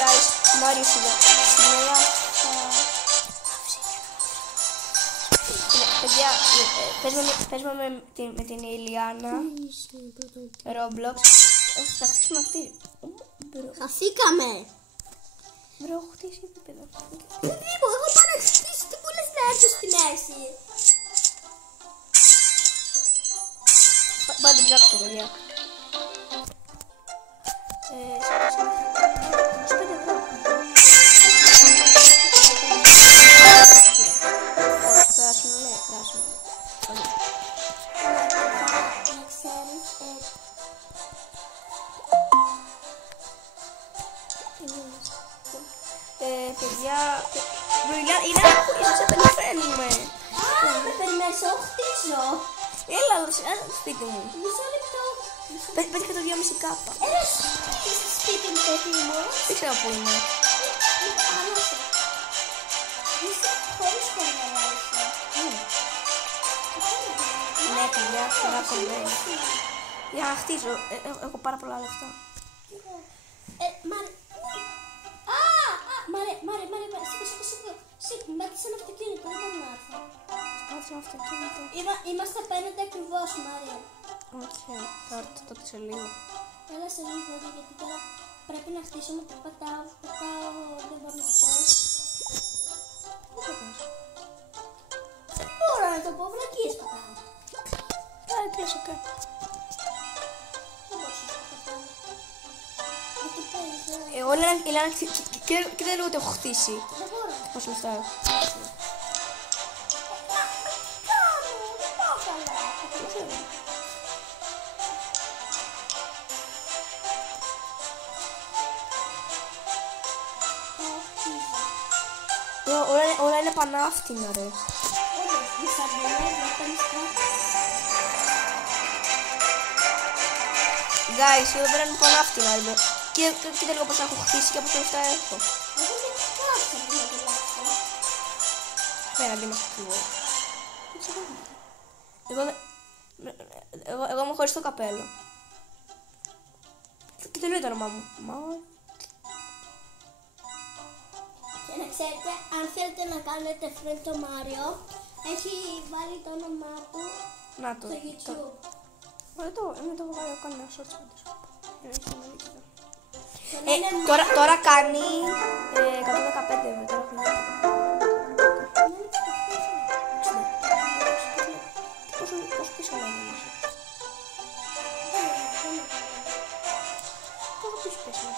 guys, Μάριο σήμερα παιδιά, παίζουμε με την Ηλιάνα Roblox. Θα χτίσουμε αυτή. Χαθήκαμε. Μπρο, έχω χτίσει επίπεδο. Λίγο, έχω πάρει να χτίσει. Τι πουλες να έρθω στη μέση. Πάτε ψάξω, παιδιά. 25 ευρώ. Πράσινο, ναι, πράσινο. Να ξέρεις, παιδιά, είναι να σε περιμένουμε. με περιμένεις, εγώ χτίζω. Έλα, σπίτι μου. Μισό λεπτό. Πέτυχα το 2,5 κάπα. Είσαι στο σπίτι μου, παιδί μου. Δεν ξέρω πού είναι. Άλλασε. Είσαι χωρίς χωριά, είσαι. Ναι, παιδιά, φορά κομπέλα. Για να χτίζω, έχω πάρα πολλά λεφτά. Μάρε, σήκω, μάτισε ένα αυτοκίνητο, δεν μπορώ να έρθω. Σπάτησε ένα αυτοκίνητο. Είμαστε απέναντι ακριβώς, Μάρια. Οκ, θα έρθω τότε σε λίγο. Έλα σε λίγο, γιατί τώρα πρέπει να χτίσουμε το πατάω, δεν μπορώ να το πω. Πού το πες? Δεν μπορώ να το πω, βλακίες πατάω. Άρα, τι είσαι οκ. Δεν μπορώ να το πατάω. Γιατί παίρνει, Εγώ λέω να κοίτα λίγο ότι έχω χτίσει. δεν μπορώ. Πόσο λεφτά έχω. Δεν πάω καλά. Δεν ξέρω. Όλα είναι πανάφτινα, ρε. Guys, εδώ πέρα είναι πανάφτινα, ρε. Κοίτα λίγο πώς έχω χτίσει και πόσο λεφτά έχω. Απέναντι μας ακριβώς. Εγώ είμαι χωρίς το καπέλο. Και το λέει το όνομά μου. Και να ξέρετε, αν θέλετε να κάνετε friend το Μάριο, έχει βάλει το όνομά του Να το. στο YouTube. Δεν το έχω βάλει, κάνω ένα shorts πάντως. Το λένε Τώρα κάνει 115 ευρώ. Τώρα έχω πόσο πίσω λένε. Πόσο πίσω πίσω.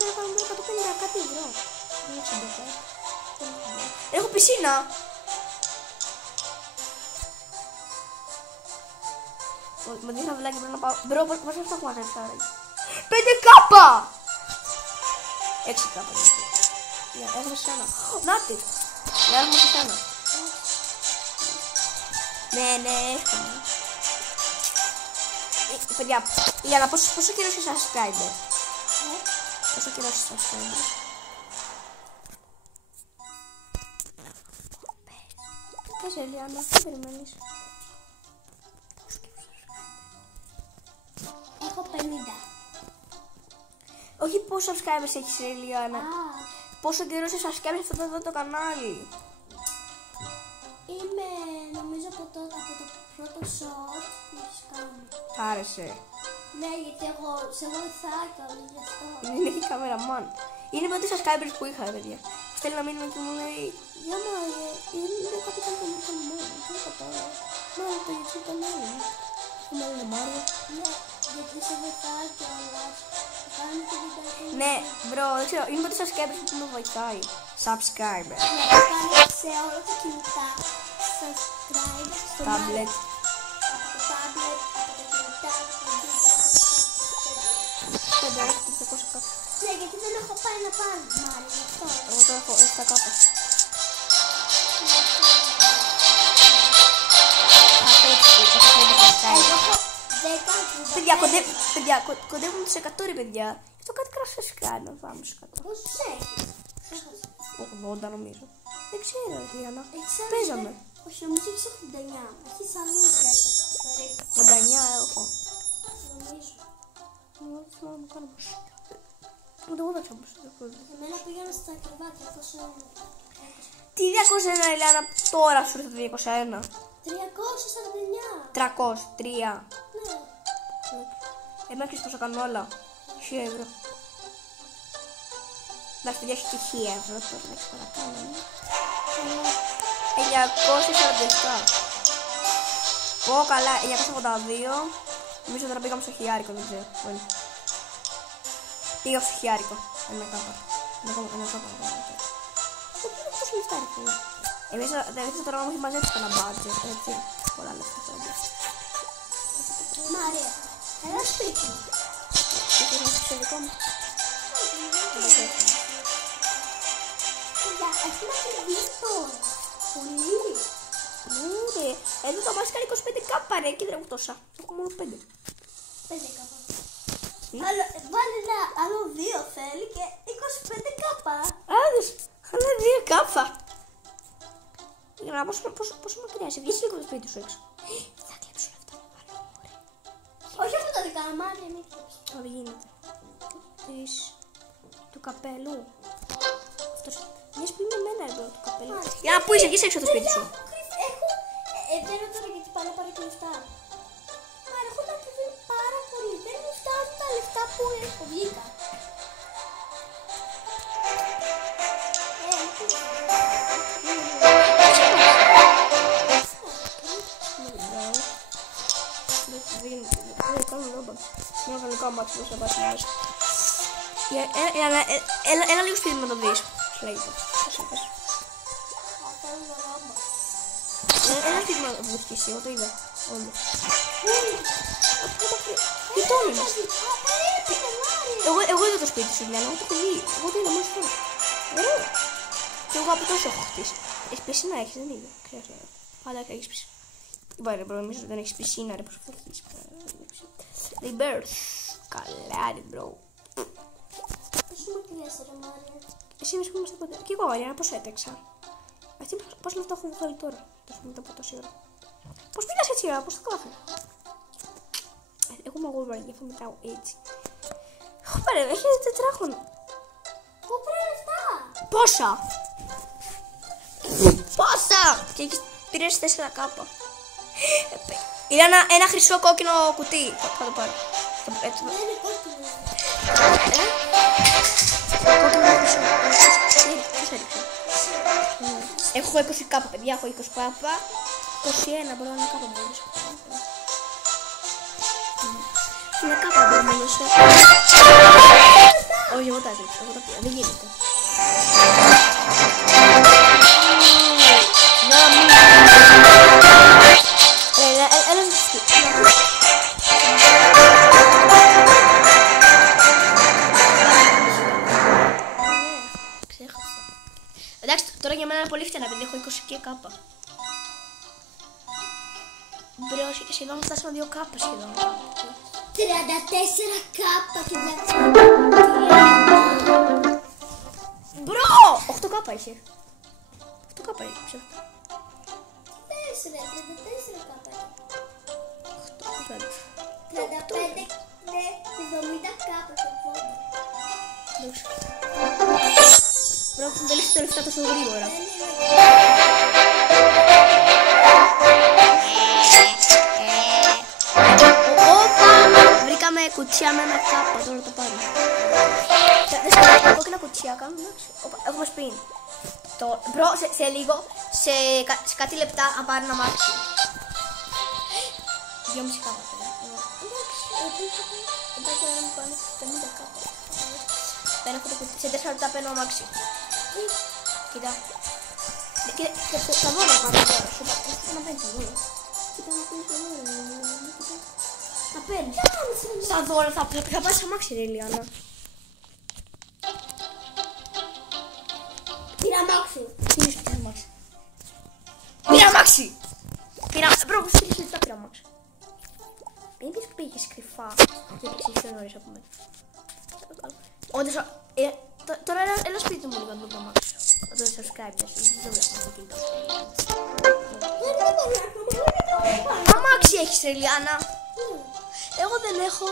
Τώρα κάνουμε 150 κάτι ευρώ. Έχω πισίνα. Με δείχνω βλάκι, πρέπει να πάω. Μπρο, πώς αυτό έχουμε μαζέψει. 5 κάπα! 6 κάπα. Έχουμε σε ένα. Νάτι! Ναι, έχουμε σε ένα. Ναι, έχουμε. Παιδιά, Ιλιάνα, πόσο καιρό είσαι subscriber? Πόσο καιρό είσαι subscriber? Πες, Ιλιάνα, τι περιμένεις? Έχω 50. Όχι πόσο subscribers έχεις, Ιλιάνα. Πόσο καιρό είσαι subscribers σε αυτό εδώ το κανάλι? Είμαι, νομίζω, από το πρώτο short που έχεις κάνει. Τ' άρεσε? Ναι, γιατί εγώ σε βοηθάω κιόλας γι' αυτό. Είναι και καμεραμάν. Είναι οι πρώτοι subscribers που είχα, παιδιά. Θέλει να μείνουμε και μου λέει «Για Μάριε, είναι κάτι καλό που μου κάνει μόνο, τι είπα τώρα, μόνο το YouTube κανάλι μου». Μου λέει Μάριο. Ναι, γιατί σε βοηθάω κιόλας. Κάνω και βιντεάκι. Ναι, μπρο, δεν ξέρω, είναι οι πρώτοι subscribers που με βοηθάει. Subscriber. Ναι, το κάνω σε όλα τα κινητά. Subscribe στο Tablet. Από το tablet, από τα κινητά, από το Πέντε, έχω 300 κάπου. ναι, γιατί δεν έχω πάει να πάρω, Μάρι, γι' αυτό. Εγώ τώρα έχω 7 κάπου. Αυτό έχω 5 subscribers. Παιδιά, κοντεύουμε τους 100 ρε παιδιά. Γι' αυτό κάτι κράσο subscribe να πάμε στους 100. Πόσους έχεις? 80 νομίζω. Δεν ξέρω, Ιλιάνα. Έχεις άλλους Παίζαμε. Όχι, νομίζω έχεις 89. Έχεις άλλους 10 περίπου. 89 έχω. Νομίζω. Μόνο θέλω να μου κάνω. Ούτε εγώ δεν ξέρω πώς. Εμένα πήγαινα στα κρεβάτια, τόσο... Τι 201 Ηλιάνα, τώρα σου ήρθε το 201. 349. 303. Ναι. Εμένα ξέρεις πόσο κάνουν όλα. 1000 ευρώ. Εντάξει, παιδιά έχει και 1000 ευρώ, τώρα να έχεις παρακάνω. 947. Πω καλά, 982. Νομίζω τώρα πήγαμε στο χιλιάρικο, δεν ξέρω. Πήγα στο χιλιάρικο. Ένα κάπα. Πόσο λεφτά είναι. Εμείς τώρα μου έχει μαζέψει κανένα μπάτζετ, έτσι. Πολλά λεφτά φαίνεται. Μάρια, έλα σπίτι μου. Τι θέλεις να στο δικό μου. Έχουμε ακριβείς τώρα. Πολύ. Ρε, εδώ το μας κάνει 25 κάπα ρε, και δεν έχω τόσα. Έχω μόνο 5. 5 κάπα. Βάλει ένα άλλο 2 θέλει και 25 κάπα. Άδες, αλλά 2 κάπα. Για να πόσο μακριά είσαι, βγες λίγο το σπίτι σου έξω. Θα κλέψω λεφτά, βάλω ωραία. Όχι από τα δικά μάτια, μην κλέψω. Δεν γίνεται. Του καπέλου. Αυτός, μιας πει με εμένα εδώ του καπέλου. Για να πού είσαι, βγες έξω το σπίτι σου. Θέλω τώρα γιατί πάνε πάρω και λεφτά. Μα έχω να πληρώνω πάρα πολύ. Δεν μου φτάνουν τα λεφτά που έχω βγήκα. Δεν κάνω ρόμπα. Μια κανονικά μάτια που θα πάσει μέσα. Έλα λίγο σπίτι να το δεις. Σου λέγεται. Ένα σπίτι να το βοηθήσει, εγώ το είδα. Τι το όλες. Εγώ είδα το σπίτι σου, Λιάννα, εγώ το έχω δει. Εγώ το είδα μόλις τώρα. Ωραίο. Και εγώ από τόσο έχω χτίσει. Έχεις πισίνα, έχεις, δεν είδα. Πάντα έχεις πισίνα. Είπα μπρο, νομίζω δεν έχεις πισίνα ρε, πώς θα έχεις. Rebirth. Καλά ρε μπρο. Πώς μου κλειέσαι ρε Μάρια. Εσύ είμαι που είμαστε ποτέ. Και εγώ Μαρία, πώς έτρεξα. Αυτή πώς λεφτά έχω βγάλει τώρα. Τόσο μετά από τόση ώρα. Πώς πήγας έτσι ώρα, πώς το κάφερα. Έχουμε αγόρβαρη, γι' αυτό μετράω έτσι. Πάρε, έχει τετράχωνο. Πού πήρε λεφτά. Πόσα. Πόσα. Και έχεις πήρες 4 κάπα. Είναι ένα χρυσό κόκκινο κουτί. Θα το πάρω. Δεν είναι κόκκινο. Κόκκινο χρυσό. Πώς έριξε. Έχω 20 κάπα, παιδιά, έχω 20 κάπα. 21, μπορώ να είναι κάπα μόνος. Είναι κάπα μόνος. Όχι, εγώ τα έδειξα, εγώ τα πήρα, δεν γίνεται. Έλα στο σπίτι. Ξέχασα. Εντάξει, τώρα για μένα είναι πολύ φτιάνα, επειδή έχω 20 και κάπα. Μπρο, σχεδόν φτάσαμε 2 κάπα σχεδόν. 34 κάπα και Μπρο! 8 κάπα είχε. 8 κάπα είχε. 4, 34 κάπα. 35. 35, ναι, 70 κάπα το πόδι. Μπρο, δεν λύσει τα λεφτά τόσο γρήγορα. Βρήκαμε κουτσιά με ένα κάπα, τώρα το πάρουμε. Κόκκινα κουτσιά κάνουμε, έχουμε σπίν. Μπρο, σε λίγο, σε κάτι λεπτά, αν πάρει ένα μάξι. 2,5 κάπα. Εντάξει, να μου κάνει 50 κάπα. Παίρνω αυτό το κουτσί, σε 4 λεπτά παίρνω αμάξι. Κοίτα. Θα δω να πάρω τώρα, να παίρνει το δώρο. Κοίτα να παίρνει το δώρο. Θα παίρνεις. Στα δώρα θα πας αμάξι ρε Ηλιάνα. Πήρα αμάξι. Τι είναι πήρα αμάξι. Πήρα αμάξι. Μπρο, πώς θέλεις λεφτά πήρα αμάξι. Μην πεις που πήγες κρυφά. Δεν πήγες πιο νωρίς από μένα. Όντως, τώρα έλα σπίτι μου λίγο να το αμάξι. Να το subscribe, δεν βλέπω το κινητό. Αμάξι έχεις ρε Ηλιάνα. Εγώ δεν έχω.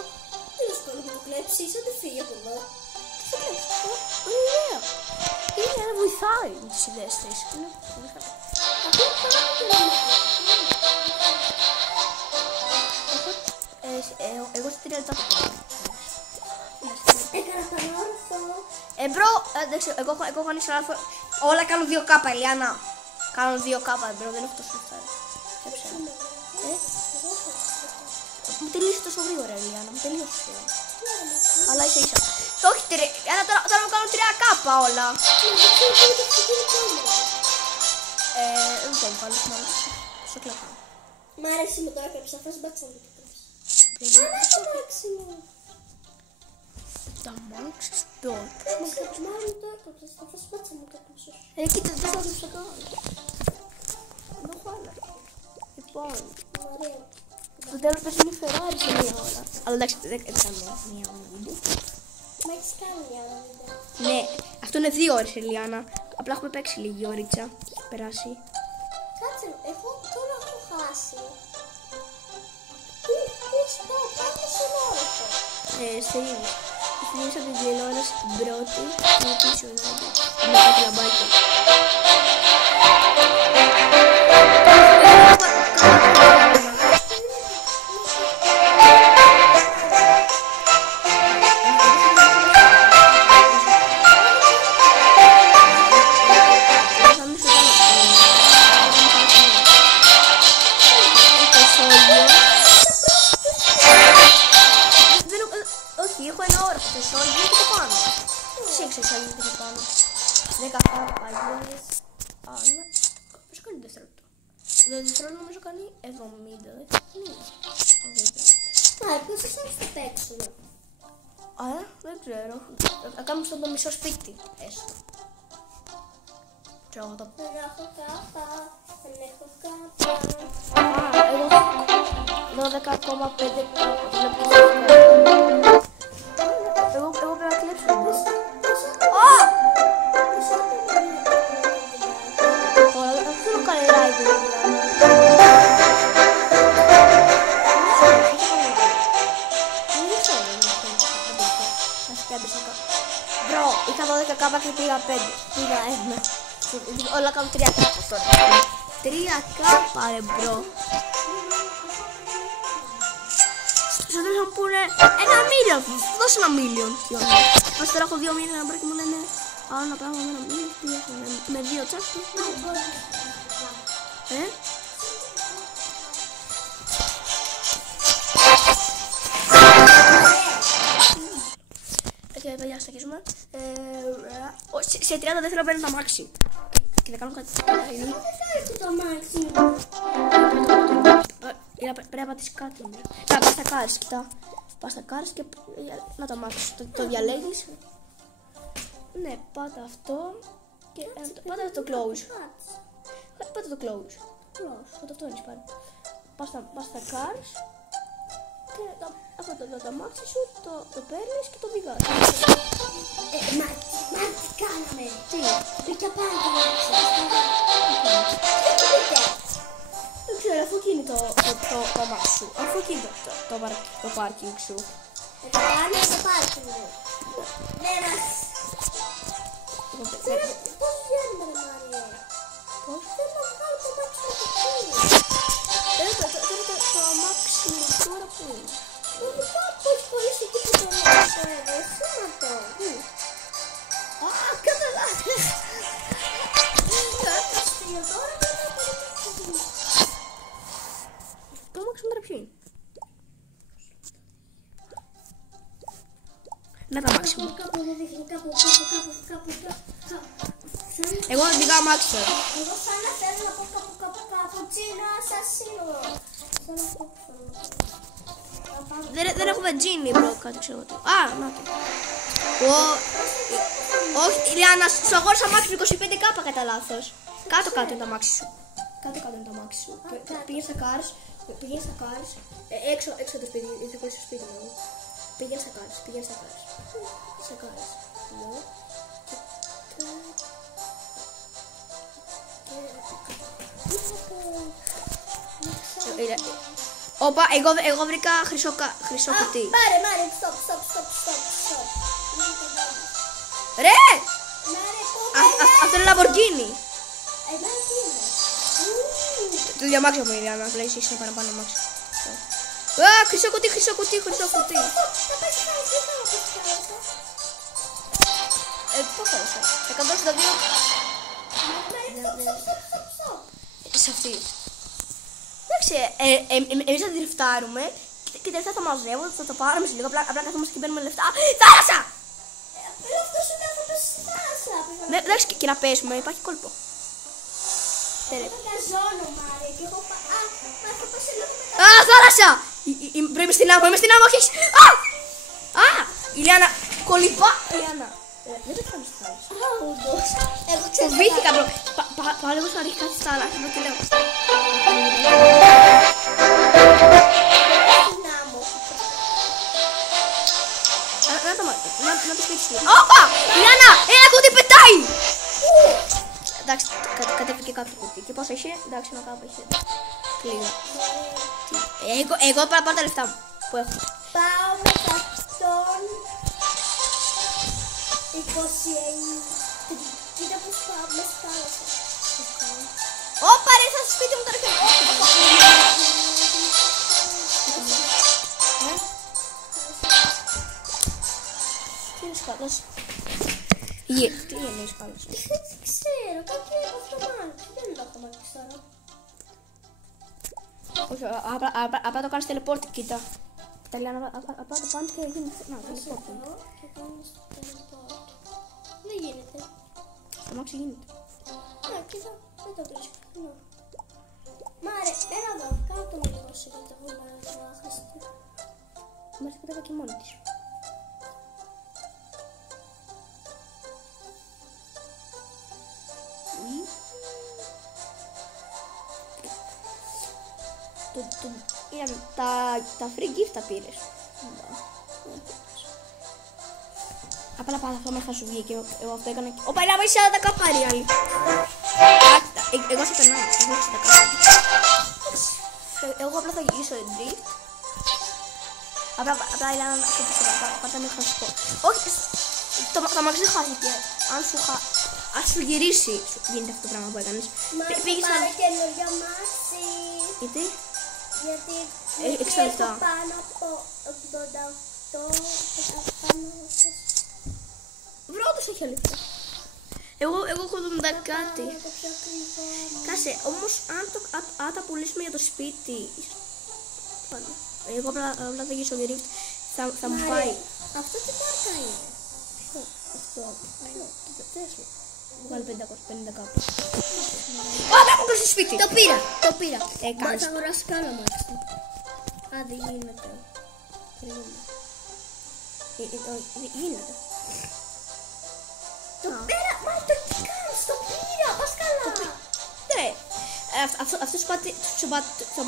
Τι δύσκολο να το κλέψεις, αν δεν φύγει από εδώ. Τι Ωραία. Είναι να βοηθάει με τις ιδέες της. Εγώ στη 3 λεπτά θα πάω. Έκανα τον όρθο. Μπρο, εντάξει, εγώ έχω ανοίξει λάθο. Όλα κάνουν 2K, Ελιάνα. Κάνουν 2K, μπρο, δεν έχω τόσο λεφτά. Μου τελείωσε τόσο γρήγορα, Ελιάνα, μου τελείωσε. Αλλά ίσα ίσα. Το όχι, τώρα μου κάνουν 3K όλα. Δεν το βάλω, μάλλον. Στο κλαπάω. Μ' αρέσει με το έκαψα, θα σπάτσα μου το έκαψα. Άρα το μάξιμο. Τα μάξεις τώρα. Μάλλον το έκαψα, θα σπάτσα μου το έκαψα. Κοίτα, δεν θα το ψακάνω. Δεν έχω άλλα. Λοιπόν, Ωραία. στο τέλος πες είναι Ferrari σε μία ώρα. Αλλά εντάξει, δεν έκανα μία ώρα βίντεο. Μα έχεις κάνει μια ώρα βίντεο. Ναι, αυτό είναι 2 ώρες, Ελιάνα. Απλά έχουμε παίξει λίγη ώριτσα. Έχει περάσει. Κάτσε, εγώ τώρα έχω χάσει. Πού σπάω, πάμε στον όροφο. Στηρίζει. Στηρίζα την τηλεόραση την πρώτη. Με πίσω να δει. Με κάτι λαμπάκια. Έχω ένα όροφο το σόλγιο και το πάνω. Τι έξω σόλγιο και το πάνω. 10 παγιές. Άρα, πώς κάνει δευτερόλεπτο. Το δευτερόλεπτο νομίζω κάνει 70. Πόσες ώρες θα παίξουμε. Άρα, δεν ξέρω. Θα κάνουμε στο μισό σπίτι. Έστω. Ξέρω το. Δεν έχω κάπα, δεν έχω κάπα. Εγώ 12,5 κάπα. Εγώ πρέπει να κλέψω. Τώρα δεν θέλω κάνει ride. Μπρο, είχα 12 κάπα και πήγα 5. Πήγα 1. Όλα κάνουν 3 κάπα τώρα. 3 κάπα ρε μπρο. Στο τέλος θα μου πούνε 1 μίλιον. Δώσε 1 μίλιον. Ας τώρα έχω 2 μίλιον να μπορεί και μου λένε άλλο ένα πράγμα με 1 μίλιον. Με 2 τσάκες. Και παιδιά, στακίζουμε. Σε 30 δεν θέλω να παίρνω τα μάξι. Και θα κάνω κάτι. Δεν θα το αμάξι. Πρέπει να πατήσεις κάτι. Να πας στα κάρες, κοιτά. Πας στα κάρες και να τα μάξεις. Το διαλέγεις. Ναι, πάτα αυτό. Και πάτα το close. Πάτα το close. Πάτα αυτό είναι πάλι. Πας στα κάρες. Και αυτό το αμάξι σου το παίρνεις και το οδηγάς. Μάρτι κάναμε. Τι? Πήκα πάρα το αμάξι. Δεν ξέρω, αφού εκεί είναι το αμάξι σου. Αφού εκεί είναι το πάρκινγκ σου. Το πάμε στο πάρκινγκ μου. Ναι, μας. Πώς βγαίνουμε ρε Μάρια. Πώς? Θέλω να βγάλω το αμάξι μου από εκεί. Το αμάξι μου τώρα που είναι. Πώς χωρίς εκεί που το αμάξι μου. Σήματο. Α, καταλάβεις. Το αμάξι μου τώρα ποιο είναι. Να τα αμάξι μου. Κάπου δεν δείχνει, κάπου. Εγώ οδηγάω αμάξι τώρα. Εγώ σαν να θέλω να πω καπουτσίνο ασασίνο. Σαν αυτό που θέλω να πω. Δεν έχω βενζίνη, bro, κάτι ξέρω τι. Α, να το. Όχι, Ιλιάνα, σου αγόρασα αμάξι 25 κάπα κατά λάθος. Κάτω είναι το αμάξι σου. Κάτω είναι το αμάξι σου. Πήγαινε στα cars. Έξω από το σπίτι, ήρθε χωρίς το σπίτι μου. Πήγαινε στα cars. Στα cars. Όπα, εγώ βρήκα χρυσό κουτί. Πάρε, stop. Ρε! Ναι ρε, κοπέλα. Αυτό είναι Λαμπορκίνι. Εμένα τι είναι. Το ίδιο αμάξι μου είναι, αν απλά είσαι παραπάνω αμάξι. Α, χρυσό κουτί, χρυσό κουτί, χρυσό κουτί. Θα πέσει θάλασσα, δεν θα πέσει θάλασσα. Πώς θάλασσα. 162. Σε αυτή. Εντάξει, εμείς θα τη ριφτάρουμε και τελευταία θα μαζεύω, θα το πάρουμε σε λίγο, απλά καθόμαστε και παίρνουμε λεφτά. Θάλασσα! Αυτός είναι θα πέσει στη θάλασσα. Εντάξει, και να πέσουμε, υπάρχει κόλπο. Εγώ καζώνω, Μάρια, και έχω μα θα πέσει λίγο μετά. Α, θάλασσα! Πρέπει στην άμμο, είμαι στην άμμο, όχι! Α! Η Λιάννα, κολυμπά! Λιάννα, δεν το κάνω στη θάλασσα. Όντως. Εγώ ξέρω. Φοβήθηκα, μπρο. Πάλι εγώ σου ρίχνει κάτι στη θάλασσα, και λέω. Να το σπίτι σου. Όπα! Λιάννα, ένα κουτί πετάει! Εντάξει, κατέβηκε κάποιο κουτί. Και πόσο είχε, εντάξει, να κάπου είχε. Κλείνω. Εγώ πρέπει να πάρω τα λεφτά μου που έχω. Πάω με 129. Κοίτα πως πάω μέσα στη θάλασσα. Όπα ρε, θα στο σπίτι μου τώρα και... Τι είναι σκάλος? Τι είναι η σκάλος? Δεν ξέρω, κάτι από αυτό μάλλον. Δεν το έχω μάθει τώρα. Όχι, απλά το κάνεις teleport, κοίτα. Τα λέω, απλά το κάνεις και γίνεται... Να, teleport. Και κάνω στο teleport. Δεν γίνεται. Στο μάξι γίνεται. Ναι, κοίτα, δεν το βρίσκω. Μάρε, έλα εδώ, κάτω με λίγο σε το βουλάρι να χρειαστεί. Μας κατέβα και μόνη της. Τα free gift τα πήρες. Απλά πάνω θα σου βγει και εγώ αυτό έκανα και... Όπα, έλα, είσαι τα καπάρι άλλη. Εγώ σε περνάω, εγώ σε τα καπάρι. Εγώ απλά θα γυρίσω drift. Απλά έλα να σου πεις πάντα μην χασικό. Όχι, το μαξί δεν χάθηκε. Αν σου γυρίσει, γίνεται αυτό το πράγμα που έκανες. Μάρε, πάρε καινούριο μάξι. Γιατί? Γιατί έξω λεφτά. έχω πάνω από 88. Βρω τους έχει λεφτά. Εγώ έχω 70 κάτι. Κάσε, όμως αν τα πουλήσουμε για το σπίτι. Εγώ απλά θα γυρίσω το drift. Θα μου πάει. Αυτό τι μάρκα είναι? Αυτό. Το Tesla. Μου κάνει 550 κάπου. Πάμε από πίσω στο σπίτι. Το πήρα. Κάνεις. Θα αγοράσει κι άλλο μάξι. Α, δεν γίνεται. Γίνεται. Το πήρα, μα το τι κάνεις, το πήρα, πας καλά. Ναι, αυτό σου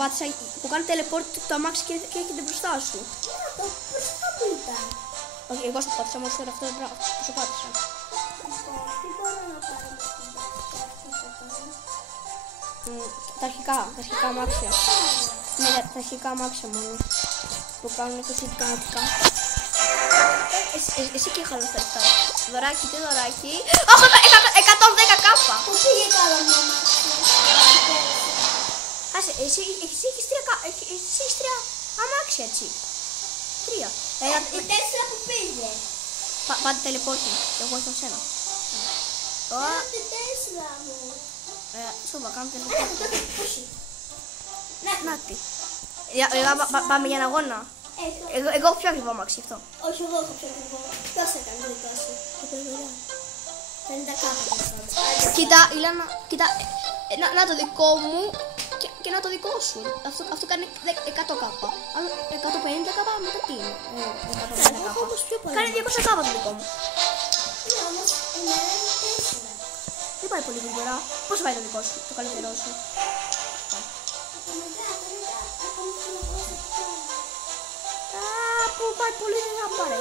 πάτησα που κάνει teleport το αμάξι και έρχεται μπροστά σου. Να το, μπροστά μου ήταν. Όχι, εγώ σου πάτησα μόλις τώρα αυτό το πράγμα που σου πάτησα. Τι μπορώ να πάρω με την Τα αρχικά αμάξια. Ναι, τα αρχικά αμάξια μόνο. Που κάνουν 20 κάτικα. Εσύ και χαλάς τα λεφτά. Δωράκι, τι δωράκι. Όχι, 110 κάπα. Πού πήγε καλά μου αμάξι. Άσε, εσύ έχεις τρία αμάξια, έτσι. Τρία. Η Τέσλα που πήγε. Πάτε teleporting. Εγώ ήρθα σένα. Τη Τέσλα μου. Σώμα, κάνω teleporting. Όχι. Να τι. Πάμε για ένα αγώνα. Εγώ έχω πιο ακριβό αμάξι αυτό. Όχι, εγώ έχω πιο ακριβό. Ποιος έκανε το δικό σου? Το παιδουλιά. 50 κάπου. Κοίτα, Ηλιάνα, κοίτα, να το δικό μου και να το δικό σου. Αυτό κάνει 100 κάπα. Αν 150 κάπα, μετά τι είναι? 150 κάπα. Κάνει 200 κάπα το δικό μου. Ναι, όμως είναι Τέσλα. Δεν πάει πολύ γρήγορα. Πόσο πάει το δικό σου, το καλύτερό σου? Που πάει πολύ δεν θα πάρει.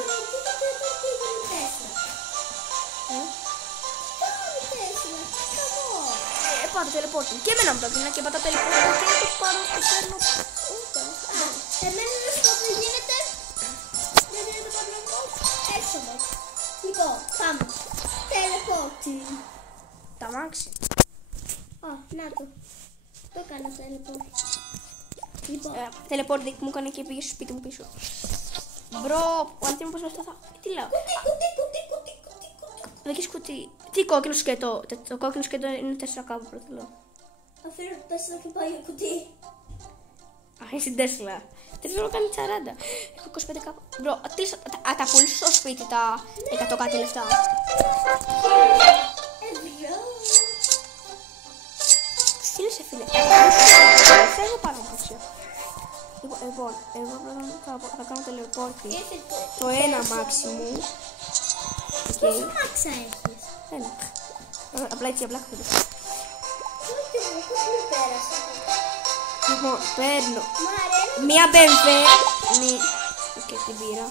Πάτε teleporting. Και εμένα μου το έδινα και πάτα teleporting και το πάρω και παίρνω. Εμένα να σου πω τι γίνεται. Δεν γίνεται παρναγμό. Έξοδο. Λοιπόν, πάμε. Τελεπόρτι. Τα αμάξι. Ω, να το. Το έκανα τελεπόρτι. Λοιπόν. Τελεπόρτι μου έκανε και πήγε στο σπίτι μου πίσω. Μπρο, ο Αντίμου πώς θα. Τι λέω. Κουτί. Δεκείς κουτί. Τι κόκκινο σκέτο. Το κόκκινο σκέτο είναι 4 κάπου πρώτο. Αφήνω το 4 και πάει για κουτί. Α, είναι στην Τέσλα. Τέσλα κάνει 40. Έχω 25 κάπου. Μπρο, τα πουλήσω στο σπίτι τα 100 κάτι λεφτά. Στείλεσαι φίλε. Φεύγω πάνω από αυτό. Λοιπόν, εγώ πρώτα θα κάνω τελεπόρτι. Το ένα αμάξι μου. Πόσο αμάξα έχεις? Ένα. Απλά έτσι, απλά χωρίς. Πώς με πέρασε? Λοιπόν, παίρνω Μαρέλα. μία BMW. Οκ, την πήρα.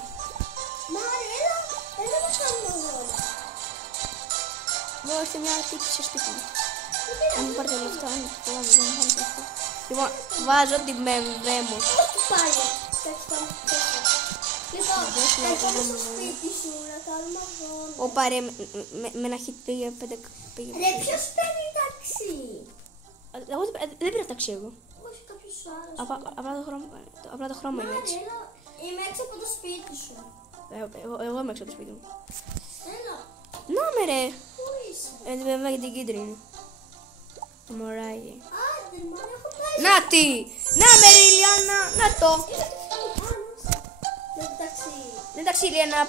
Μαρέλα, έλα να κάνουμε όλα. Εγώ ήρθε μια τύπη στο σπίτι μου. Αν μου πάρει τα λεφτά, αν μου πάρει τα λεφτά. Λοιπόν, βάζω την BMW μου. Όχι πάλι. Εντάξει, πάμε πίσω. Λοιπόν, έρχομαι στο σπίτι σου να κάνουμε αγώνα. Όπα ρε, με ένα hit πήγε 5. Ρε, ποιος παίρνει ταξί? Εγώ δεν πήρα ταξί εγώ. Όχι, κάποιος άλλος. Απλά το χρώμα είναι έτσι. Μαρέλα, είμαι έξω από το σπίτι σου. Εγώ είμαι έξω από το σπίτι μου. Έλα, Να με ρε. πού είσαι? Την BMW και την κίτρινη. Το μωράκι. Άντε, μάνα, έχω πάει. Να τι! Να με ρε Ηλιάνα, να το! Δεν ταξί. Δεν ταξί Ηλιάνα,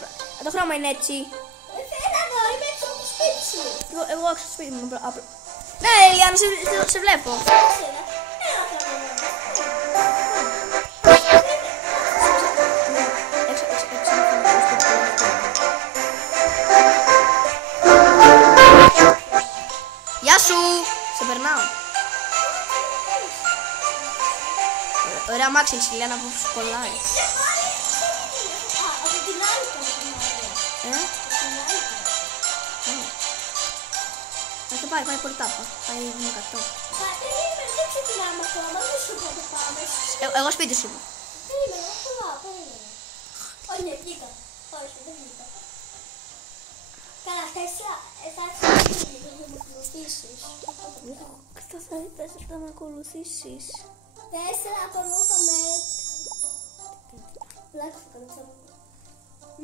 το χρώμα είναι έτσι. Φέρα εδώ, είμαι έξω από το σπίτι σου. Εγώ έξω στο σπίτι μου. Ναι Ηλιάνα, σε βλέπω. Έλα, έλα, κάνουμε. Γεια σου! Σε περνάω. Ωραία αμάξι έχεις Ηλιάνα που σου κολλάει. Από την άλλη τώρα. Θα πάει πολύ τάπα. Πάει 100. Δεν ξεκινάμε ακόμα, δεν σου πω το πάμε. Εγώ σπίτι σου. Περίμενε, περίμενε. Όχι, ναι, βγήκα. Όχι, δεν βγήκα. Καλά, θα έρθει να με ακολουθήσεις. Θα με ακολουθήσεις. 4 ακολούθαμε. Πλάκα θα κάνω ξανά.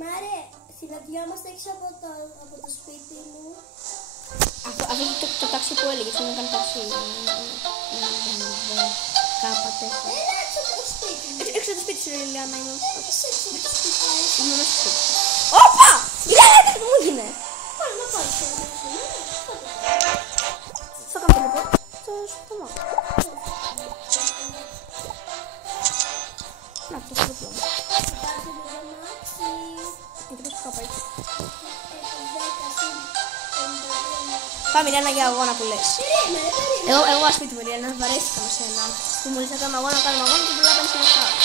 Μάρε, συναντιόμαστε έξω από το σπίτι μου. Αυτό το ταξί που έλεγες, δεν ήταν ταξί. Κάπατε. Έλα έξω από το σπίτι μου. Έξω από το σπίτι σου, Ηλιάνα, είμαι. Είσαι έξω από το σπίτι μου. Είμαι μέσα στο σπίτι. Όπα! Ηλιάνα, τι μου έγινε. Πάμε να πάμε στο σπίτι μου. Θα κάνω το λοιπόν. Στο μόνο. Να, το στο διπλό. Γιατί πες κάπου έτσι. Πάμε Ηλιάνα για αγώνα που λες. Εγώ σπίτι μου Ηλιάνα, βαρέθηκα με σένα. Που μου λες να κάνουμε αγώνα και προλάβαινες να κάνω.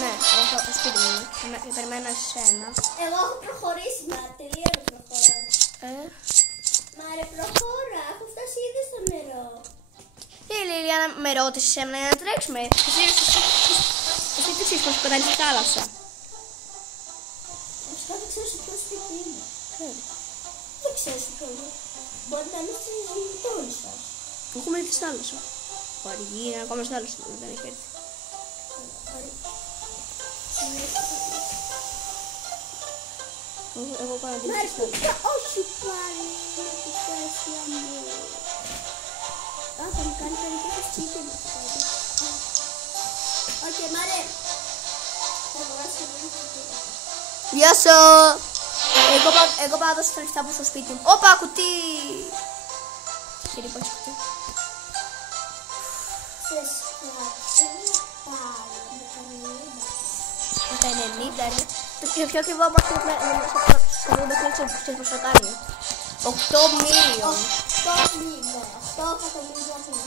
Ναι, εγώ στο σπίτι μου. Περιμένω εσένα. Εγώ έχω προχωρήσει, μα τελείω προχωρώ. Μάρε, προχώρα, έχω φτάσει ήδη στο νερό. Ηλιάνα, με ρώτησες εμένα να τρέξουμε. Εσύ τι ξέρεις πως κοντά είναι στη θάλασσα. Φυσικά δεν ξέρω σε ποιο σπίτι είναι. Δεν ξέρω σε ποιο είναι. Μπορεί να είναι στη γειτόνι σας. Έχουμε έρθει στη θάλασσα. Χωρί, είναι ακόμα στη θάλασσα, δεν έχει έρθει. Εγώ πάω να την Μάρε, στη θάλασσα. όχι πάλι με τη θέσια μου. Α, θα μου κάνει περίπου το σπίτι μου. Οκ, Μάρε. Θα αγοράσω λίγο. Γεια σου! Εγώ πάω να δώσω τα λεφτά μου στο σπίτι μου. Όπα, κουτί! Κύριε, πώς κουτί. Θες πάρα Με τα 90, ρε. Το πιο ακριβό από αυτό στο παιχνίδι ξέρεις πώς θα κάνει. 8 μίλιον. 8 μίλιον. 8 εκατομμύρια ευρώ.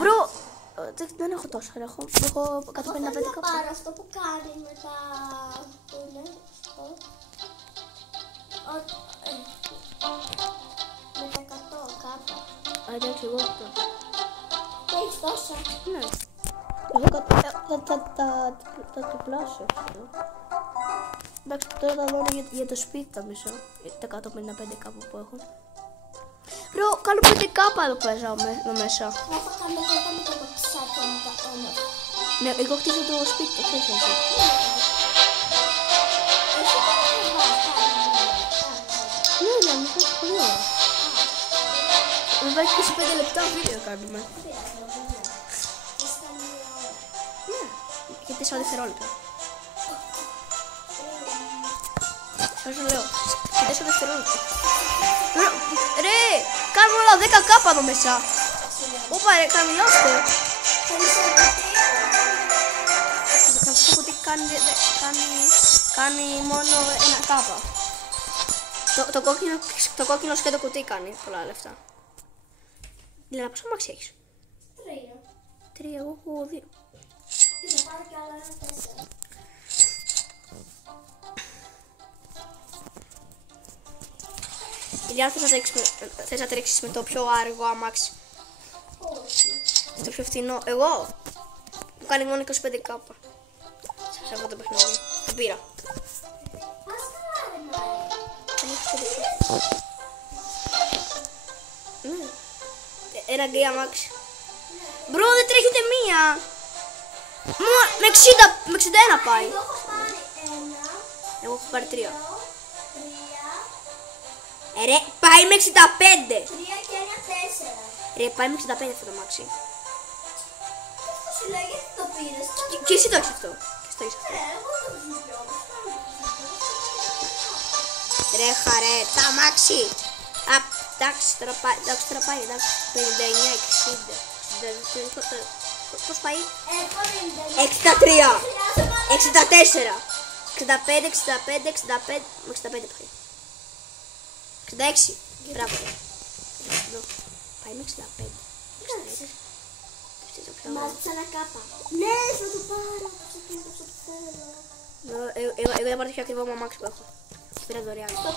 Μπρο, δεν έχω τόσο, έχω 155 Θέλω να κάπου. πάρω αυτό που κάνει με τα... Πού είναι αυτό? Με τα 100 κάπου. Α, εντάξει, εγώ αυτό. έχεις τόσα. Ναι. Θα το πλάσω αυτό. Εντάξει, τώρα θα δω για το σπίτι τα μισό. Τα 155 κάπου που έχουν. Μπρο, κάνω 5 κάπα εδώ πέρα εδώ μέσα. Εγώ θα κάνω το κοψάκια μου τα όμορφα. Ναι, εγώ χτίζω το σπίτι, το ξέρεις εσύ. Ναι, μου κάνει πολύ ώρα. Με βάζει και σε 5 λεπτά βίντεο κάνουμε. Ναι, και 4 δευτερόλεπτα. Σας λέω, και 4 δευτερόλεπτα. Ρε, κάνουμε όλα 10 κάπα εδώ μέσα. Όπα ρε, καμιλάστε. Θα σου πω ότι κάνει μόνο ένα κάπα. Το κόκκινο σκέτο κουτί κάνει πολλά λεφτά. Λένα, πόσο μάξι έχεις? 3, εγώ έχω 2. Θα πάρω κι άλλο ένα 4. Ηλιά, θες να τρέξεις με το πιο άργο αμάξι? Όχι. Το πιο φθηνό? Εγώ? Μου κάνει μόνο 25 κάπα. Σε αυτό το παιχνίδι. Το πήρα. Ας καλά ρε Μάρια. Ναι. Ένα γκρι αμάξι. Μπρο, δεν τρέχει ούτε μία. Με 61 πάει. Εγώ έχω πάρει 1, Εγώ έχω πάρει 3. 3, Ρε, πάει με 65. 3 και ένα 4. Ρε, πάει με 65 αυτό το αμάξι. Αυτό σου λέει γιατί το πήρες. Και εσύ το έχεις αυτό. Και εσύ το έχεις αυτό. Εγώ το χρησιμοποιώ. Ρε, χαρέ, τα αμάξι. Εντάξει, τώρα πάει, εντάξει, 59, 60. Πώς πάει? 63, 64, 65, 65, 65, 65 πάει. 66, μπράβο. Πάει με 65. Μάθησα ένα κάπα. Ναι, θα το πάρω. Θα το θέλω. Εγώ δεν πάρω το πιο ακριβό μου αμάξι που έχω. Το πήρα δωρεάν. Το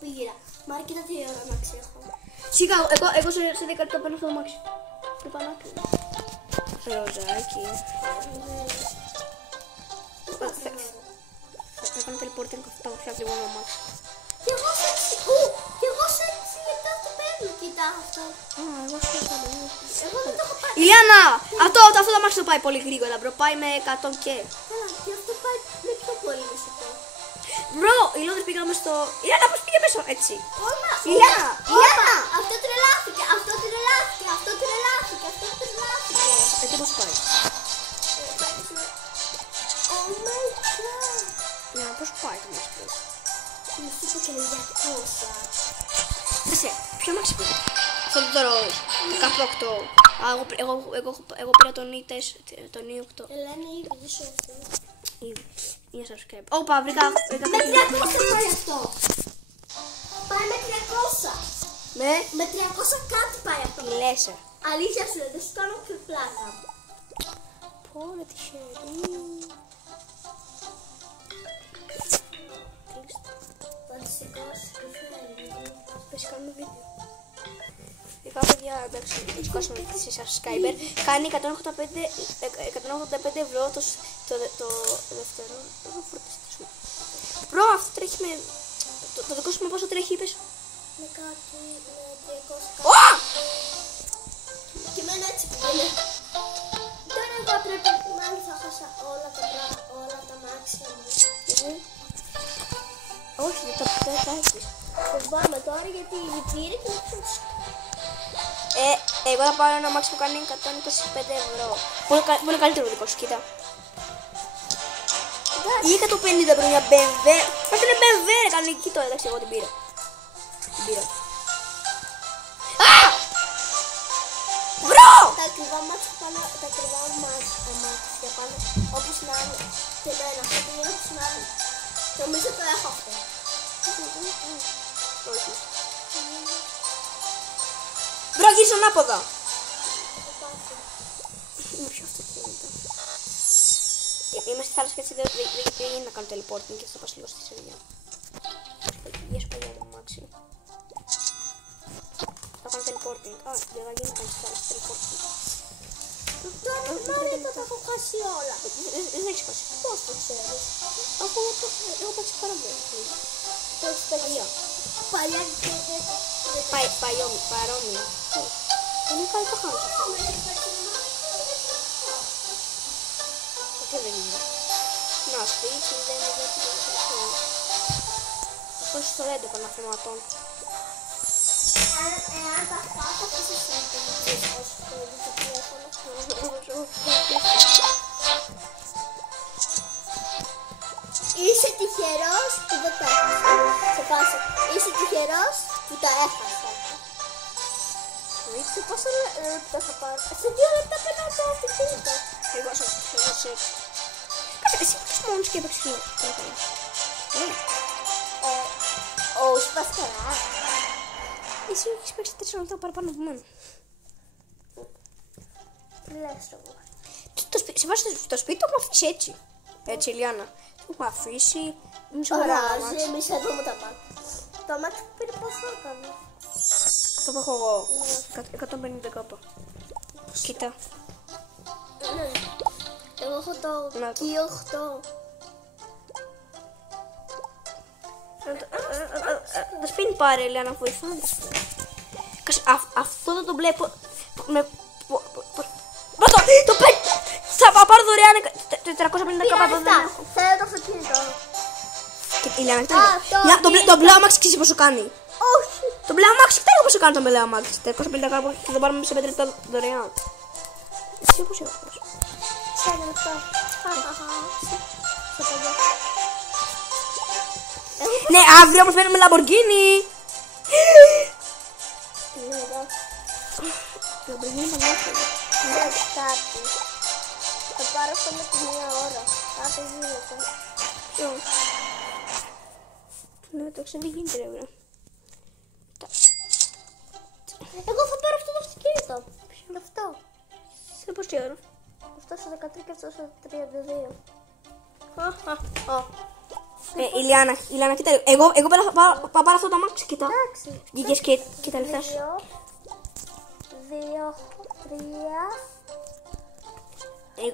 πήρα. Μάρ, κοίτα τι ώρα αμάξι έχω. Σιγά, εγώ σε 10 λεπτά παίρνω αυτό το αμάξι. Το πανάκι. Ροζάκι. Θα κάνω teleporting το πιο ακριβό μου αμάξι. Κι εγώ σε 6 λεπτά το παίρνω. Κοίτα αυτό. Εγώ σε 42. Εγώ δεν το έχω πάρει. Ηλιάνα, αυτό το αμάξι το πάει πολύ γρήγορα, μπρο. Πάει με 100 και. Καλά, και αυτό πάει με πιο πολύ μισό. Μπρο, η Λόντρη πήγαμε στο... Ηλιάνα, πώς πήγε μέσα έτσι? Όλα. Ηλιάνα, Ηλιάνα. Αυτό τρελάθηκε. Έτσι πώς πάει? Oh my god. Ηλιάνα, πώς πάει το αμάξι? Μου σου είπε και 200. Θες, ποιο αμάξι πήγε? Αυτό το ροζ, 18. Εγώ πήρα τον τον E8. Ελένη, ήδη σου αυτό. Ήδη. Για subscribe. Όπα, βρήκα Με 300 πάει αυτό. Πάει με 300. Με 300 κάτι πάει αυτό. Τι λες? Αλήθεια σου λέει, δεν σου κάνω πιο πλάκα. Πω, ρε τυχερή. Θα τη σηκώσει και φέρει. Πες κάνουμε βίντεο. Είπα παιδιά, εντάξει, θα σηκώσουμε σε subscriber. Κάνει 185 ευρώ το δεύτερο. Εγώ φορτιστήσουμε. Μπρο, αυτό τρέχει με... Το δικό σου με πόσο τρέχει είπες? Με κάτι, με 300. Ω! Και εμένα έτσι πήγαινε. Τώρα εγώ πρέπει, μάλλον θα χάσα όλα τα μάξια μου. Όχι, δεν τα έχεις. Φοβάμαι τώρα γιατί η πήρε και με πιάσει. Εγώ θα πάρω ένα μάξι που κάνει 125 ευρώ. Που είναι καλύτερο δικό σου, κοίτα. Ή 150 ευρώ για BMW. Αυτό είναι BMW, ρε κανονική τώρα, εντάξει, εγώ την πήρα. Μπρο! Τα ακριβά μάτια πάνω, τα ακριβά μάτια πάνω, όπως να είναι. Και εμένα, αυτό που είναι όπως να είναι. Νομίζω το έχω αυτό. Όχι. Μπρο, γύρισε ανάποδα. Είναι πιο αυτοκίνητο. Είμαστε στη θάλασσα και έτσι δεν γίνεται να κάνω teleporting και θα πάω λίγο στη σειρά. Γεια σου παλιά μου, Μάξι. Α, δεν γίνει κανείς άλλος τρεπόρτη. Τώρα το έχω χάσει όλα. Δεν έχεις χάσει. Πώς το ξέρεις? Αφού έχω παίξει παραμένει. Το έχεις παιδιά. Παλιά και Παρόμοια. Είναι καλό το χάνω. Αυτό δεν είναι. Να σπίτι, δεν είναι γιατί δεν είναι αυτό. Αυτό στο 11 να θεματών. Εάν τα φάτα θα σε σύντομα όσο το τηλέφωνο. Είσαι τυχερός που δεν τα έχασα. Σε πάσα. Είσαι τυχερός που τα έχασα. Σε πόσα λεπτά θα πάρω? Σε 2 λεπτά περνάω το αυτοκίνητο. Εγώ σε έτσι. Κάτσε, εσύ πώς μόνος και έπαιξες τηλέφωνο. Όχι, πας καλά. Εσύ έχεις παίξει 4 λεπτά παραπάνω από μένα. Τι λες εγώ? Σε βάζει στο σπίτι το έχουμε αφήσει έτσι. Έτσι, Ηλιάνα. Το έχουμε αφήσει. Μισό Ωράζει, εμείς εδώ με τα μάτια. Το μάτι που πήρε πόσο έκανε? Αυτό που έχω εγώ. 150 κάπα. Κοίτα. Εγώ έχω το Να το. Q8. Το σπίτι πάρε, Ηλιάνα, βοηθάνε. Αυτό δεν το βλέπω. Πρώτο, το πέτω! Θα πάρω δωρεάν 450 κάπα. Θέλω το αυτοκίνητο. Ηλιάνα, κοιτάξτε. Το μπλε αμάξι ξέρεις πόσο κάνει. Όχι. Το μπλε αμάξι κοιτάξτε πόσο κάνει το μπλε αμάξι. 450 κάπα και το πάρουμε σε 5 λεπτά δωρεάν. Εσύ πώς έχεις? Σε 1 λεπτό. Ναι, αύριο όμως μένουμε Λαμποργκίνι. Λαμποργκίνι πανάθλημα. Κάτι. Θα πάρω αυτό με τη 1 ώρα. Κάτι γίνεται. Ποιο? Ναι, το ξέρω, δεν γίνεται ρε βρε. Εγώ θα πάρω αυτό το αυτοκίνητο. Ποιο είναι αυτό? Σε πόση ώρα? Αυτό στο 13 και αυτό στο 32. Ηλιάνα, κοίτα. Εγώ θα πάρω αυτό το αμάξι, κοίτα. Εντάξει. Βγήκες και τα λεφτά σου. 2, 3,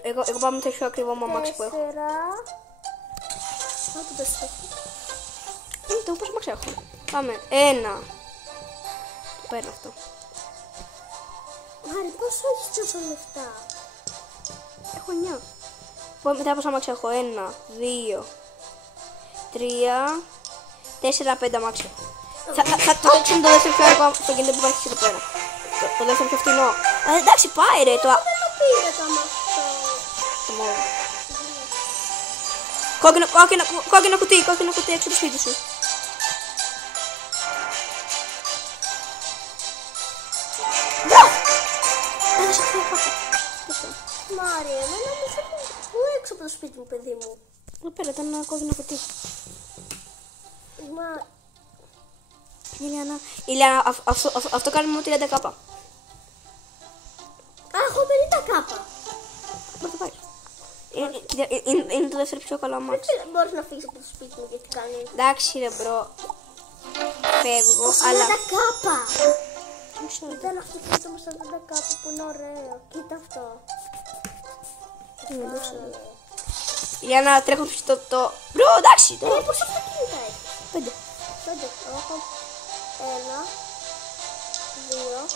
Εγώ πάω με το πιο ακριβό μου αμάξι που έχω. 4. Ό,τι το στείλω. Το πόσο αμάξι έχω? Πάμε. 1. Το παίρνω αυτό. Μάρι, πόσο έχεις τόσο λεφτά? Έχω 9. Μετά πόσο αμάξι έχω? 1, 2, 3, 4, 5 αμάξι. Θα ρίξουμε το δεύτερο πιο αργό στο κινητό που υπάρχει εδώ πέρα. Το δεύτερο πιο φτηνό. Εντάξει, πάει ρε. Δεν το πήρε το αμάξι. Το μόνο. Κόκκινο κουτί έξω το σπίτι σου. Μάρι, εμένα μου φέρνει πού έξω από το σπίτι μου, παιδί μου. Εδώ πέρα ήταν ένα κόκκινο κουτί. Μα Ηλιάνα, αυτό κάνει μόνο 30 κάπα. Α, έχω 50 κάπα. Μπορεί να το πάρεις. Είναι το δεύτερο πιο καλό αμάξι. Δεν μπορείς να φύγεις από το σπίτι μου γιατί κάνει. Εντάξει ρε μπρο. Φεύγω, 40 αλλά... κάπα. Δεν ξέρω. Ήταν αυτό που ήταν 40 κάπα που είναι ωραίο. Κοίτα αυτό. Ηλιάνα, τρέχω το... Μπρο, εντάξει. Πόσα αυτοκίνητα έχει? 5. 5. Έχω 1, 2,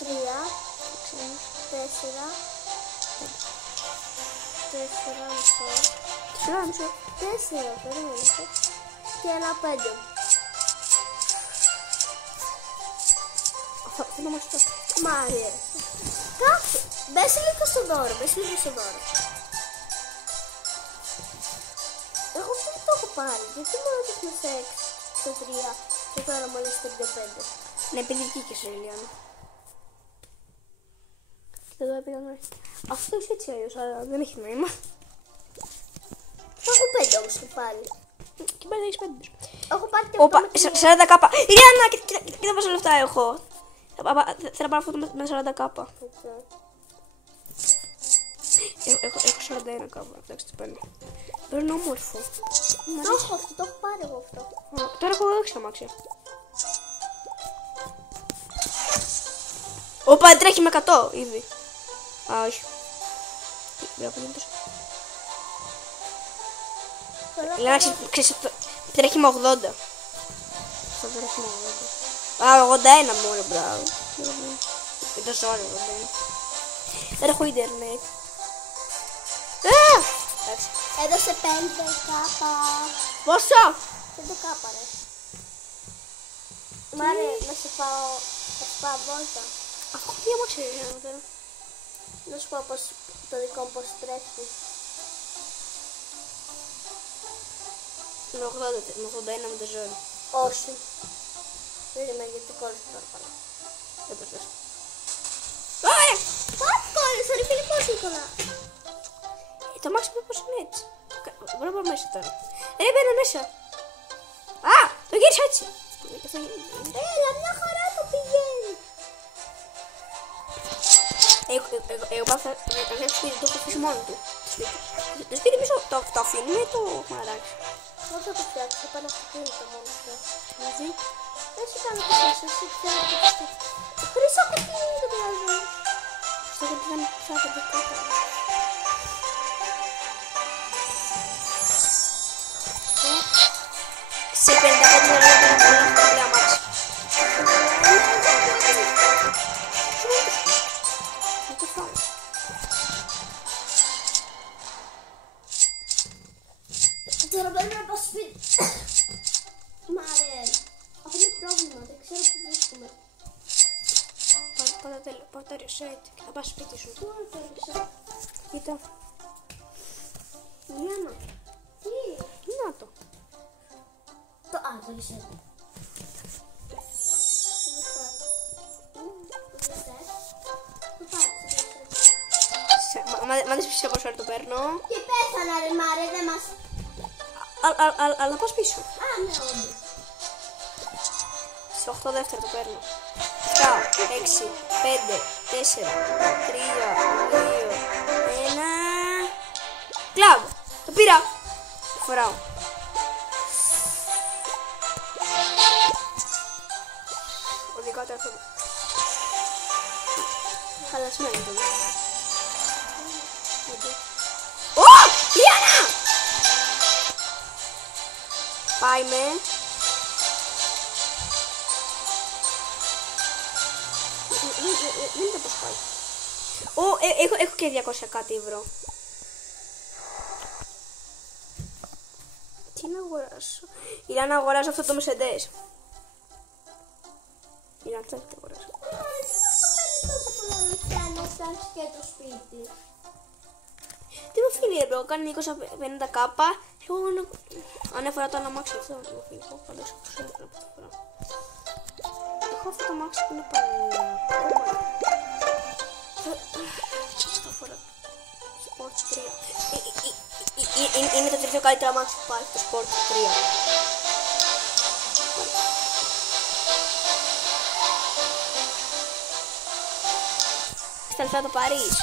3, 4, 4 μισό. 4, περίμενε. Και ένα 5. Αυτό είναι όμως το. Μάρια. Κάτσε. Μπες λίγο στον δώρο. Εγώ αυτό δεν το έχω πάρει. Γιατί μόνο δείχνει σε 6, σε 3 και τώρα μόλις 35. Ναι, επειδή βγήκες ρε Ηλιάνα. Και εδώ έπαιρνα να... Αυτό είσαι έτσι αλλιώς, αλλά δεν έχει νόημα. Έχω 5 όμως το πάλι. Και πάλι έχεις 5. Έχω πάρει και Όπα, αυτό με 40 κάπα. Ηλιάνα, κοίτα πόσα λεφτά έχω. Θέλω να πάρω αυτό με 40 κάπα. Έχω 41 κάπα, εντάξει το παίρνω. Παίρνω όμορφο. Το έχω αυτό, το έχω πάρει εγώ αυτό. Τώρα έχω 6 αμάξια. Όπα, τρέχει με 100 ήδη. Α, όχι. Πρέπει να τόσο. Λένα, ξέρεις, τρέχει με 80. Θα τρέχει με 80. Α, 81 μόνο, μπράβο. Είναι τόσο ώρα, 81. Δεν έχω ίντερνετ. Εντάξει. Έδωσε 5 κάπα. Πόσο? 5 κάπα, ρε. Μάρε, να σε πάω βόλτα. Αυτό τι άμα ξέρει τώρα. Να σου πω πως το δικό μου πως τρέχει. Με 80, με 81 με το ζόρι. Όχι. Δεν είμαι γιατί κόλλησε τώρα πάλι. Δεν προσπαθώ. Πώς κόλλησε, ρε φίλε, πώς Νικόλα. Το μάξι μου πως είναι έτσι. Μπορώ να πάω μέσα τώρα. Ρε, μπαίνω μέσα. Α, το γύρισα έτσι. Έλα, μια χαρά το πηγαίνει. Εγώ πάω στο σπίτι, το έχω αφήσει μόνο του. Το σπίτι πίσω το αφήνει με το μαράκι. Πώς θα το φτιάξω, θα πάω να αυτοκίνητο μόνο αυτό. Δηλαδή, Δεν σου κάνω το πίσω, εσύ φτιάχνω το σπίτι. Χρυσό κουτί, δεν πειράζει. στο γιατί δεν θα το δει κάτω. Σε 55 λεπτά δεν θα να αμάξι. Δεν το φάω. Τώρα πρέπει να πάω σπίτι. Μάρε, έχουμε πρόβλημα, δεν ξέρω που βρίσκουμε. Πάω το reset και θα πάω σπίτι σου. Πού είναι το reset? Κοίτα. Γιάννα, τι? Να το. Το reset. Μα δεν σπίσεις πόσο ώρα το παίρνω. Και πέθανα ρε Μάρε, δεν μας... Αλλά πώς πίσω. Α, ναι, όντως. Σε 8 δεύτερα το παίρνω. 7, 6, 5, 4, 3, 2, 1. Κλαβ! Το πήρα! Το φοράω. Οδικά το έχω. Χαλασμένο το δω. Ω! Λιάννα! Πάει με. Δεν είναι πως πάει. Ω, έχω και 200 κάτι ευρώ. Τι να αγοράσω. Ήρθα να αγοράσω αυτό το Mercedes. Ήρθα αυτό το αγοράσω. Και το σπίτι. Τι μου φίλοι εδώ, κάνει 20-50 κάπα. Εγώ αν έφερα το αναμάξι αυτό, τι μου φίλοι. Έχω αυτό το αμάξι που είναι παλιό. Αυτό φορά Sport 3. Είναι το τρίτο καλύτερο αμάξι που υπάρχει, το Sport 3. Στα λεφτά το πάρεις.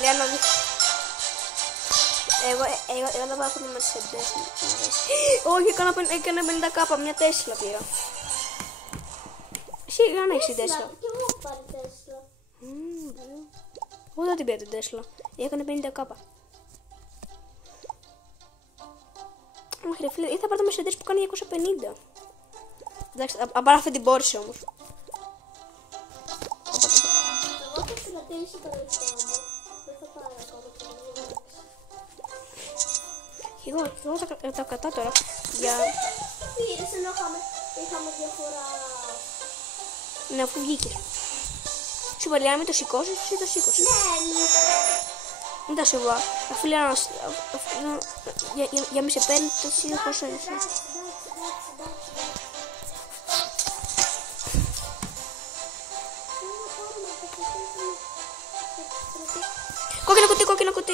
Λιάννα, εγώ δεν πάω με Mercedes. Όχι, έκανα 50 κάπα, μια Τέσλα πήρα. Εσύ δεν έχεις την Τέσλα. Και εγώ έχω πάρει Τέσλα. Εγώ δεν την πήρα την Τέσλα. Έκανε 50 κάπα. Όχι ρε φίλε, ήρθα πάρω το Mercedes που κάνει 250. Εντάξει, θα πάρω αυτή την πόρση όμως. Εγώ θα κρατήσω το λεφτό μου. Δεν θα πάρω ακόμα το λεφτό. Εγώ θα τα κρατάω τώρα. Για... Πήρες ενώ είχαμε διαφορά. Ναι, αφού βγήκες. Σου είπα, Λιάννα, μην το σηκώσεις, εσύ το σήκωσες. Ναι. Μην τα σου είπα. Αφού λέω για μη σε παίρνει, το σήκωσες. Κόκκινο κουτί.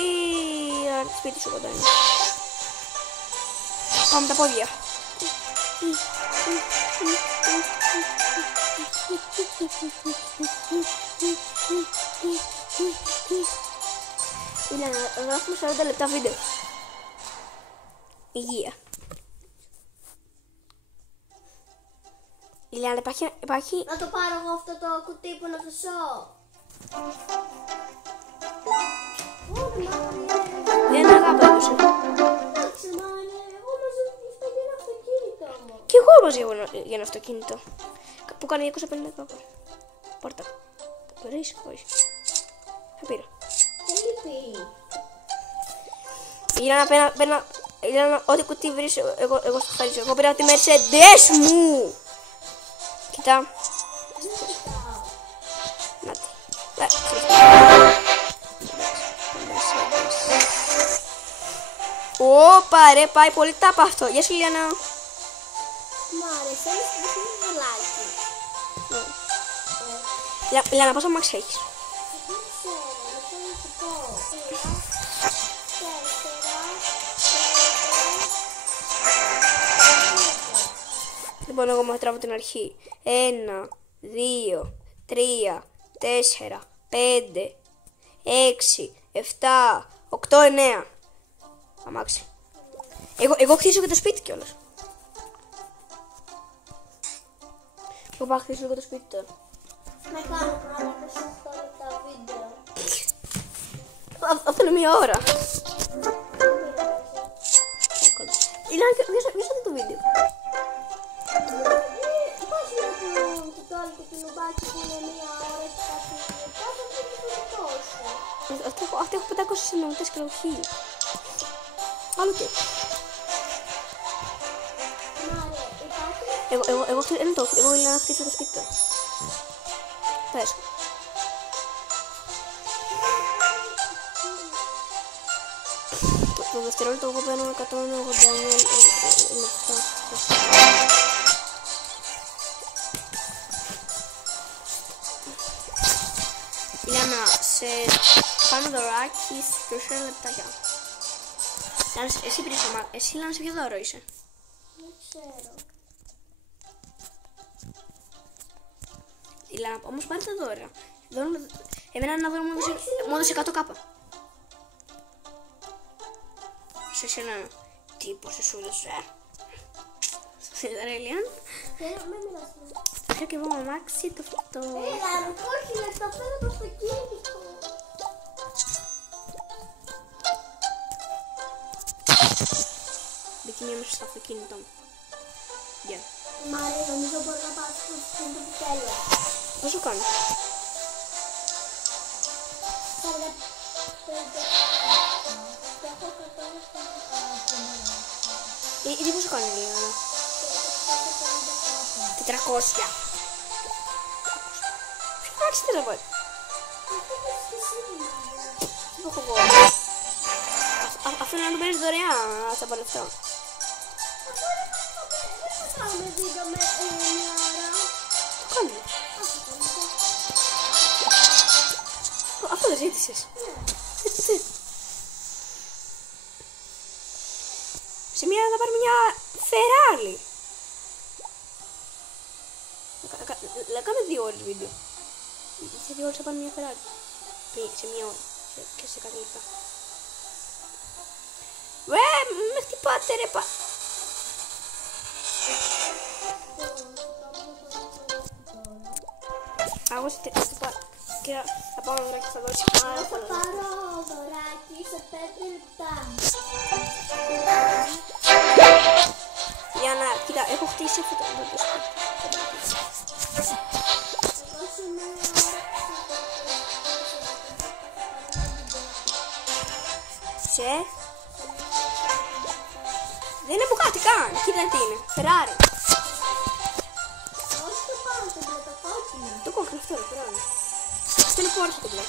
Σπίτι σου κοντά είναι. Πάμε τα πόδια. Είναι να γράφουμε 40 λεπτά βίντεο. Υγεία. Ηλιάνα, υπάρχει... Να το πάρω εγώ αυτό το κουτί που να θεσώ. Δεν αγάπη έδωσε. Εντάξει, μα εγώ μαζί αυτά για ένα αυτοκίνητο μου. Κι εγώ μαζεύω για ένα αυτοκίνητο. Που κάνει 250 ευρώ. Πόρτα. Θα μπορείς, όχι. Θα πήρα. Λείπει. Ηλιάνα, ό,τι κουτί βρεις, εγώ στο χαρίζω. Εγώ πήρα τη Mercedes μου. Κοίτα. Νάτι. Ωπα ρε, πάει πολύ τάπα αυτό. Γεια σου Ηλιάνα. Μ' άρεσε, είναι στο βουλάκι. Ηλιάνα, πόσα μάξια έχεις? Δεν ξέρω, δεν θέλω να σου πω. 3, 4, 5. Λοιπόν, εγώ μετράω την αρχή. 1, 2, 3, 4, 5, 6, 7, 8, 9. Αμάξι. Εγώ χτίσω και το σπίτι κιόλας. Εγώ πάω χτίσω και το σπίτι τώρα. Να κάνω πράγματα σε 8 λεπτά βίντεο. Αυτό είναι μία ώρα. Ηλιάνα, βγες το βίντεο. Πώς είναι το άλλο το κοινουμπάκι που είναι μία ώρα και κάτι λεπτά, θα είναι τόσο. Αυτό έχω 500 συνομιλητές και όχι. Άλλο και. Εγώ ήλα να χτίσω το σπίτι τώρα. Πες. Το δευτερόλεπτο εγώ παίρνω 189 λεπτά. Ηλιάνα, σε πάνω δωράκι στους 4 λεπτάκια. Εσύ πήρες το μάτι. Εσύ Ηλιάνα, σε ποιο δώρο είσαι? Δεν ξέρω. Ηλιάνα, όμως πάρε τα δώρα. Εμένα ένα δώρο μου έδωσε 100 κάπα. Σε εσένα τίποσε σου έδωσε. Ρε Ηλιάνα. Θέλω, με μοιράσουμε. Έχω και εγώ αμάξι το... Έλα, όχι λεπτά, πέρα από το αυτοκίνητο. Μπήκε μία μέσα στο αυτοκίνητο μου. Γεια. Μάρια, νομίζω μπορώ να πάω στο αυτοκίνητο που θέλω. Πόσο κάνω? 45. Τι πόσο κάνει Ηλιάνα? 400. Ποιο άρχισε να πω? Τι έχω εγώ? Αυτό είναι να το παίρνεις δωρεάν, θα πάρω αυτό. Δεν θα κάνουμε βίντεο με μία ώρα. Το κάνουμε. Αυτό δεν ζήτησες. Σε μία ώρα θα πάρουμε μια Ferrari. Κάμε 2 ώρες βίντεο. Σε 2 ώρες θα πάρουμε μια Ferrari. Σε μία ώρα. Και σε κάτι λεπτά. Με χτυπάτε ρε πα. Εγώ σε χτυπάω. Και θα πάω να δωράκι και θα δώσει πάρα Θα πολλά. πάρω δωράκι σε 5 λεπτά. Για να, κοίτα, έχω χτίσει αυτό το σπίτι. Εγώ σε μία ώρα. Σε. Δεν είναι μπουκάτι καν. Κοίτα τι είναι. Ferrari. Όχι το πάνω, το μπλε, το κόκκινο. Το κόκκινο αυτό είναι Ferrari. Αυτό είναι πόρτα το μπλε.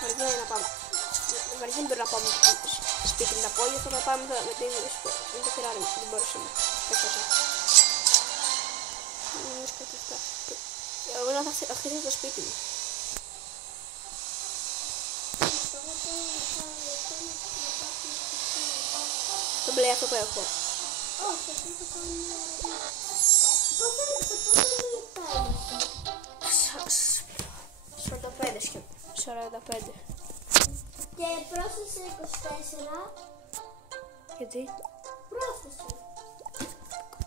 Βαριέμαι να πάμε. Βαριέμαι τώρα να πάμε σπίτι με τα πόδια. Θέλω να πάμε με το Ferrari. Δεν μπορούσαμε. Εγώ να θα χτίσω το σπίτι μου. Το μπλε αυτό που έχω. Όχι, αυτό θα κάνω μία ώρα. Πώς είναι λεπτά είναι αυτό? 45 σχεδόν. 45. Και πρόσθεσε 24. Γιατί? Πρόσθεσε.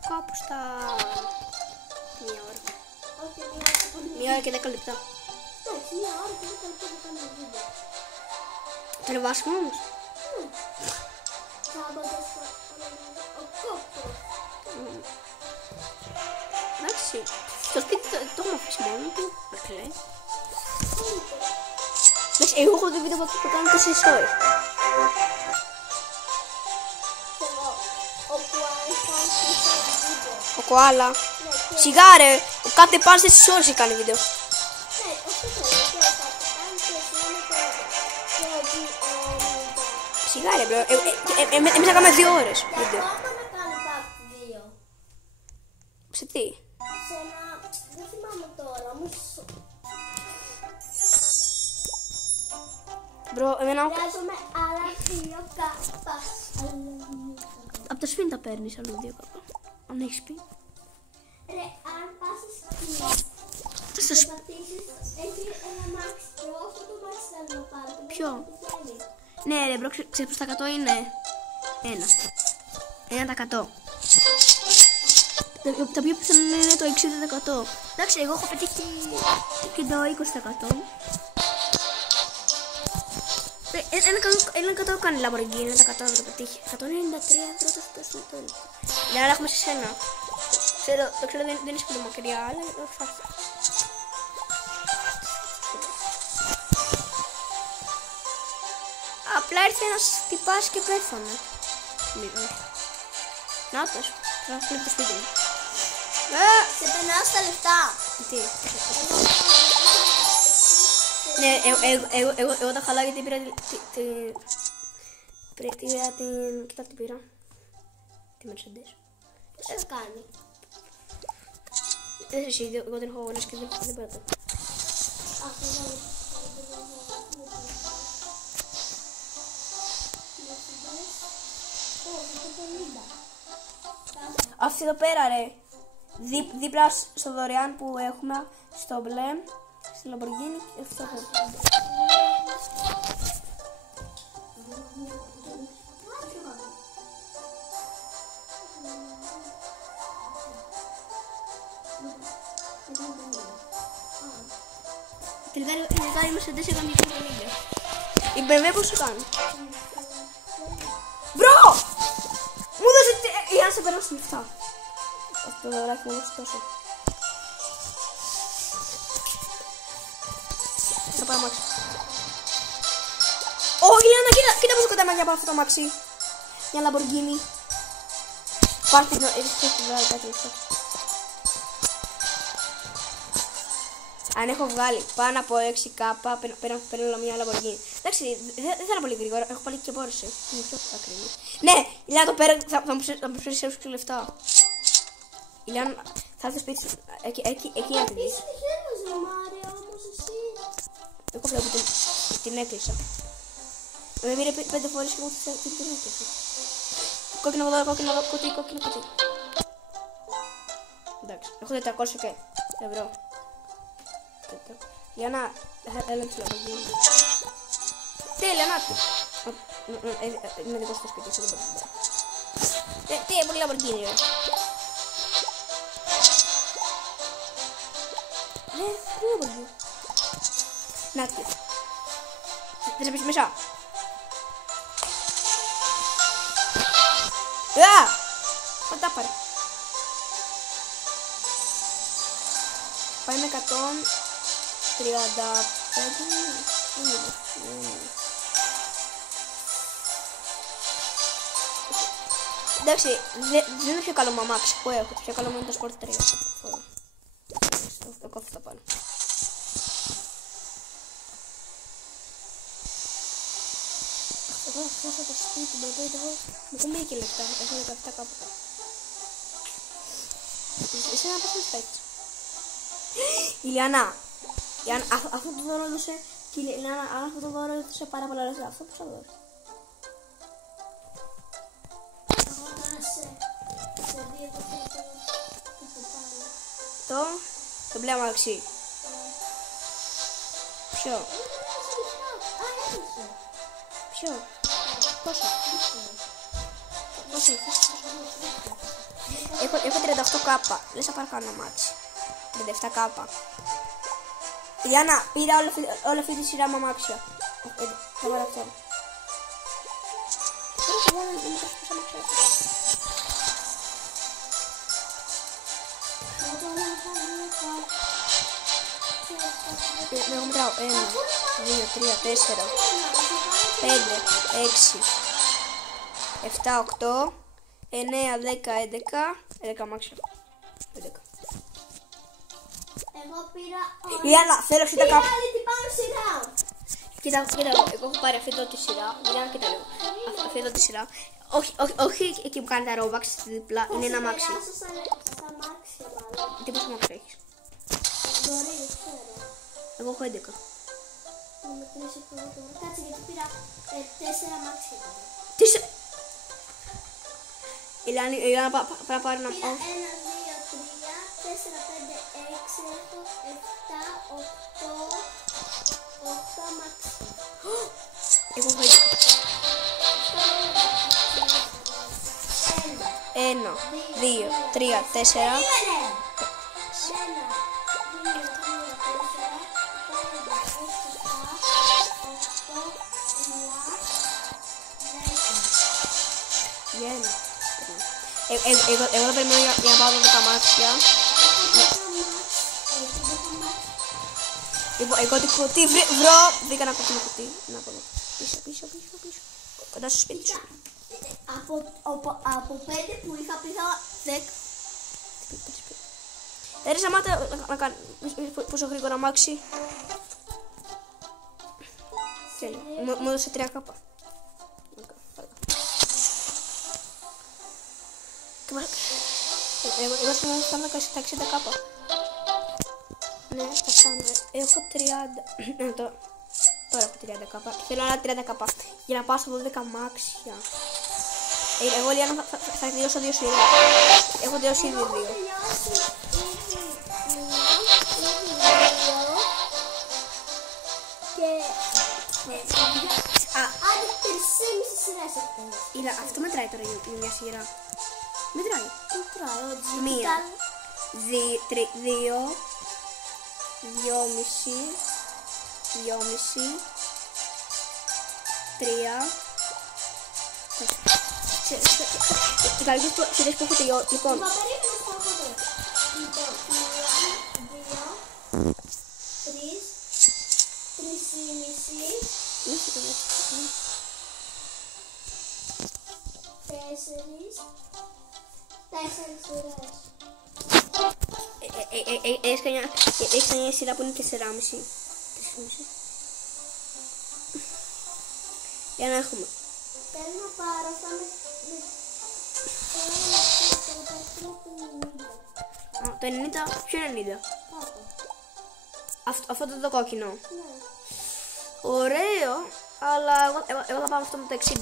Κάπου στα... μία ώρα. Όχι, μία ώρα πολύ. Μία ώρα και 10 λεπτά. Εντάξει, μία ώρα και 10 λεπτά να κάνουμε βίντεο. Το ανεβάσουμε όμως. Σάββατο ο κόκκος. Εντάξει. Στο σπίτι το έχουμε αφήσει μόνο του. Κλαίει. Εντάξει, εγώ έχω το βίντεο που κάνω 4 ώρες. Ο Κοάλα. Σιγά ρε, ο κάθε πάνω 4 ώρες έχει κάνει βίντεο. Σιγά ρε μπρο, εμείς θα κάνουμε 2 ώρες βίντεο. Σε τι? Σε ένα... δεν θυμάμαι τώρα, όμως... Μπρο, εμένα... Χρειάζομαι άλλα 2 κάπα. Απ' το σπίτι τα παίρνεις άλλα 2 κάπα. Αν έχεις πει. Ρε, αν πας στο Στο σπίτι. πατήσεις, έχει ένα Max Pro, αυτό το Max θέλω να πάρω. Ποιο? Ναι ρε μπρο, ξέρεις πως τα 100 είναι? 1%. Τα πιο πιθανό είναι το 60%. Εντάξει, εγώ έχω πετύχει και το 20%. Ένα κατώ κάνει Lamborghini, ένα κατώ να το πετύχει. 193 πρώτα στο τέλος. Ναι, αλλά έχουμε σε σένα. Το ξέρω δεν είναι πολύ μακριά, αλλά θα έρθει. Απλά ήρθε ένας τυπάς και πέθανε. Νάτος, θα κλείνει το σπίτι μου. Σε περνάω στα λεφτά. Τι? Ναι, εγώ τα χαλάω γιατί πήρα την... Κοιτά τι πήρα. Τη Mercedes. Τι σου κάνει? Δεν εσύ, εγώ δεν έχω αγωνές και δεν πέτω. Αυτή εδώ πέρα ρε. Δίπλα στο δωρεάν που έχουμε στο μπλε, στη Lamborghini και αυτό εδώ. Τελικά η Mercedes έκανε και το ίδιο. Η BMW πώς σου κάνει? Μπρο! Μου δώσε για να σε περάσουν λεφτά. Αυτό το δωράκι μου δώσει τόσο. Θα πάω αμάξι. Ω, Ηλιάνα, κοίτα πόσο κοντά μαγιά από αυτό το αμάξι. Μια Lamborghini. Πάρτε την βγάλει κάτι λεφτά. Αν έχω βγάλει πάνω από 6k, παίρνω μια Lamborghini. Εντάξει, δεν θα είναι πολύ γρήγορα, έχω πάλι και Porsche. Είναι πιο ακριβή. Ναι, Ηλιάνα το πέρα, θα μου προσφέρεις λεφτά. Ηλιάνα, θα έρθω σπίτι σου, εκεί να τη δεις. Είσαι τυχαίνος ρε Μάρια, όμως εσύ. Εγώ βλέπω την έκλεισα. Με πήρε 5 φορές και εγώ την έκλεισα. Κόκκινο εδώ, κόκκινο εδώ, κουτί, κόκκινο κουτί. Εντάξει, έχω 400 και ευρώ. Ηλιάνα, έλα τη Lamborghini. Τι Ηλιάνα, είναι δικό σου το σπίτι, δεν μπορεί. Τι, πολύ Lamborghini ρε. Ναι, τι Lamborghini. Να τι. Δεν σε πεις μέσα. Πατά πάρε. Πάει με 135. Εντάξει, δεν είναι πιο καλό μου αμάξι που έχω. Το πιο καλό μου είναι το Sport 3. Το κόφω τα πάνω. Εγώ χάσα το σπίτι, μου κομπεί και λεφτά. Έχω 17 κάποτε. Εσύ να πας με σπέτσι. Ηλιάνα, αυτό το δώρο έδωσε. Και Ηλιάνα, αν αυτό το δώρο έδωσε πάρα πολλά λεφτά. Αυτό πώς θα δώσει? Το μπλε αμάξι. Ποιο? Ποιο? Πόσο? Πόσο είχες? Έχω 38k. Λες να πάρω κανένα μάτσι. 37k. Γιάννα, πήρα όλη αυτή τη σειρά με αμάξια. Θα πάρω αυτό. Εγώ μετράω 1, 2, 3, 4, 5, 6, 7, 8, 9, 10, 11 αμάξια. 11. Εγώ πήρα... Γιάννα, θέλω εσύ τα κάπου. Πήρα την πάνω σειρά. Κοίτα, εγώ έχω πάρει αυτή εδώ τη σειρά. Γιάννα, κοίτα λίγο. Αυτή εδώ τη σειρά. Όχι εκεί που κάνει τα Robux δίπλα, είναι ένα αμάξι. Θα σε περάσω στα αμάξια μάλλον. Τι πόσο αμάξι έχεις? Μπορεί, δεν ξέρω. Εγώ έχω 11. Να μετρήσω το τώρα. Κάτσε γιατί πήρα 4 αμάξια τώρα. Τι σε... Η Λιάννα πρέπει να πάρει ένα... Πήρα 1, 2, 3, 4, 5, 6, έχω 7, 8 αμάξια. Εγώ έχω 11. 1, 2, 3, 4... Εγώ θα περιμένω για να πάω τα μάτια. Λοιπόν, εγώ το κουτί βρήκα ένα κόκκινο κουτί. Να πω εδώ. Πίσω. Κοντά στο σπίτι σου. Από 5 που είχα πήγα 10. Δεν σταμάτα να κάνει πόσο γρήγορα αμάξι. Μου έδωσε 3 κάπα. Εγώ φτάνω τα 60 κάπα. Ναι, θα φτάνω. Έχω 30. Τώρα έχω 30 κάπα. Θέλω άλλα 30 κάπα για να πάω στα 12 αμάξια. Εγώ Λιάννα θα τελειώσω 2 σειρές. Έχω τελειώσει ήδη 2. Άντε 3,5 σειρές αυτές. Αυτό μετράει τώρα για μια σειρά. Μετράει. Μετράει. 1, 2, 2,5, 3. Οι καλύτερες σειρές που έχω τελειώσει. Λοιπόν, 1, 2, 3, 3,5. 4 σειρές. έχεις μια σειρά που είναι 4,5. Για να έχουμε. Θέλω να πάρω, θα με... Το 90, ποιο 90? Αυτό το κόκκινο. Ναι. Ωραίο, αλλά εγώ θα πάω αυτό με το 60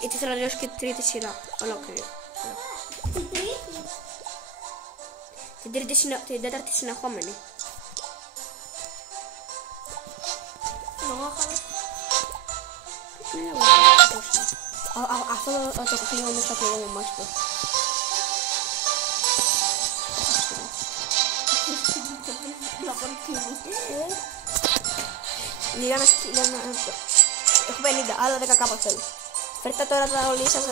γιατί θέλω να λιώσω και την τρίτη σειρά. Ολόκληρη. Την τρίτη. Την τέταρτη συνεχόμενη. Αυτό το κλείνω στα κλείνω μας πω. Λίγα να έχω 50, άλλα 10 κάπα θέλω. Φέρτε τώρα τα όλοι σας.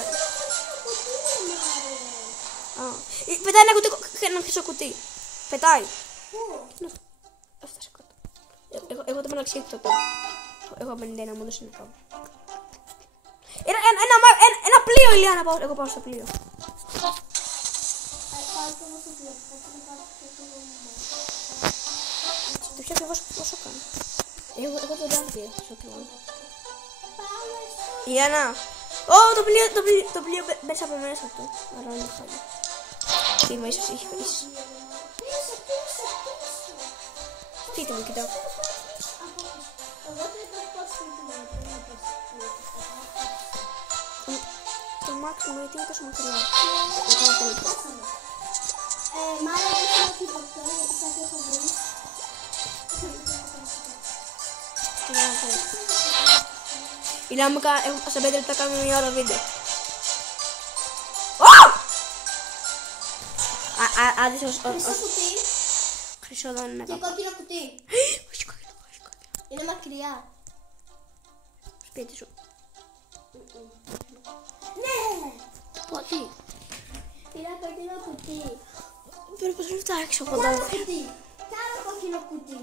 Πετάει ένα χρυσό κουτί. Πετάει. Έφτασε κάτω. Εγώ το μεταξύ αυτό τώρα. Έχω 51, μου δώσει ένα κάπου. Ένα πλοίο, Ηλιάνα, εγώ πάω στο πλοίο. Το πιο ακριβώς πόσο κάνω. Εγώ το λέω στο πλοίο. Ηλιάνα. Το πλοίο μπες από μέσα του. Άρα είναι χάλια. Τι είμαι, ίσως είχε χρήσει. Πείτε μου, κοιτάω. Το μάξι μου, γιατί είναι τόσο μακριά. Μάλλον δεν θέλω τίποτα, γιατί κάτι έχω βρει. Τι να πω. Μιλάμε σε 5 λεπτά κάνουμε μια ώρα βίντεο. Άδειο Χρυσό κουτί χρυσό δεν είναι και κάπου. κόκκινο κουτί. Όχι κόκκινο, όχι κόκκινο. Είναι μακριά. Σπίτι σου. Ναι! Πω τι. Πήρα κόκκινο κουτί. Πρέπει να φτιάξω Κι κοντά. άλλο κουτί. Κι άλλο κόκκινο κουτί.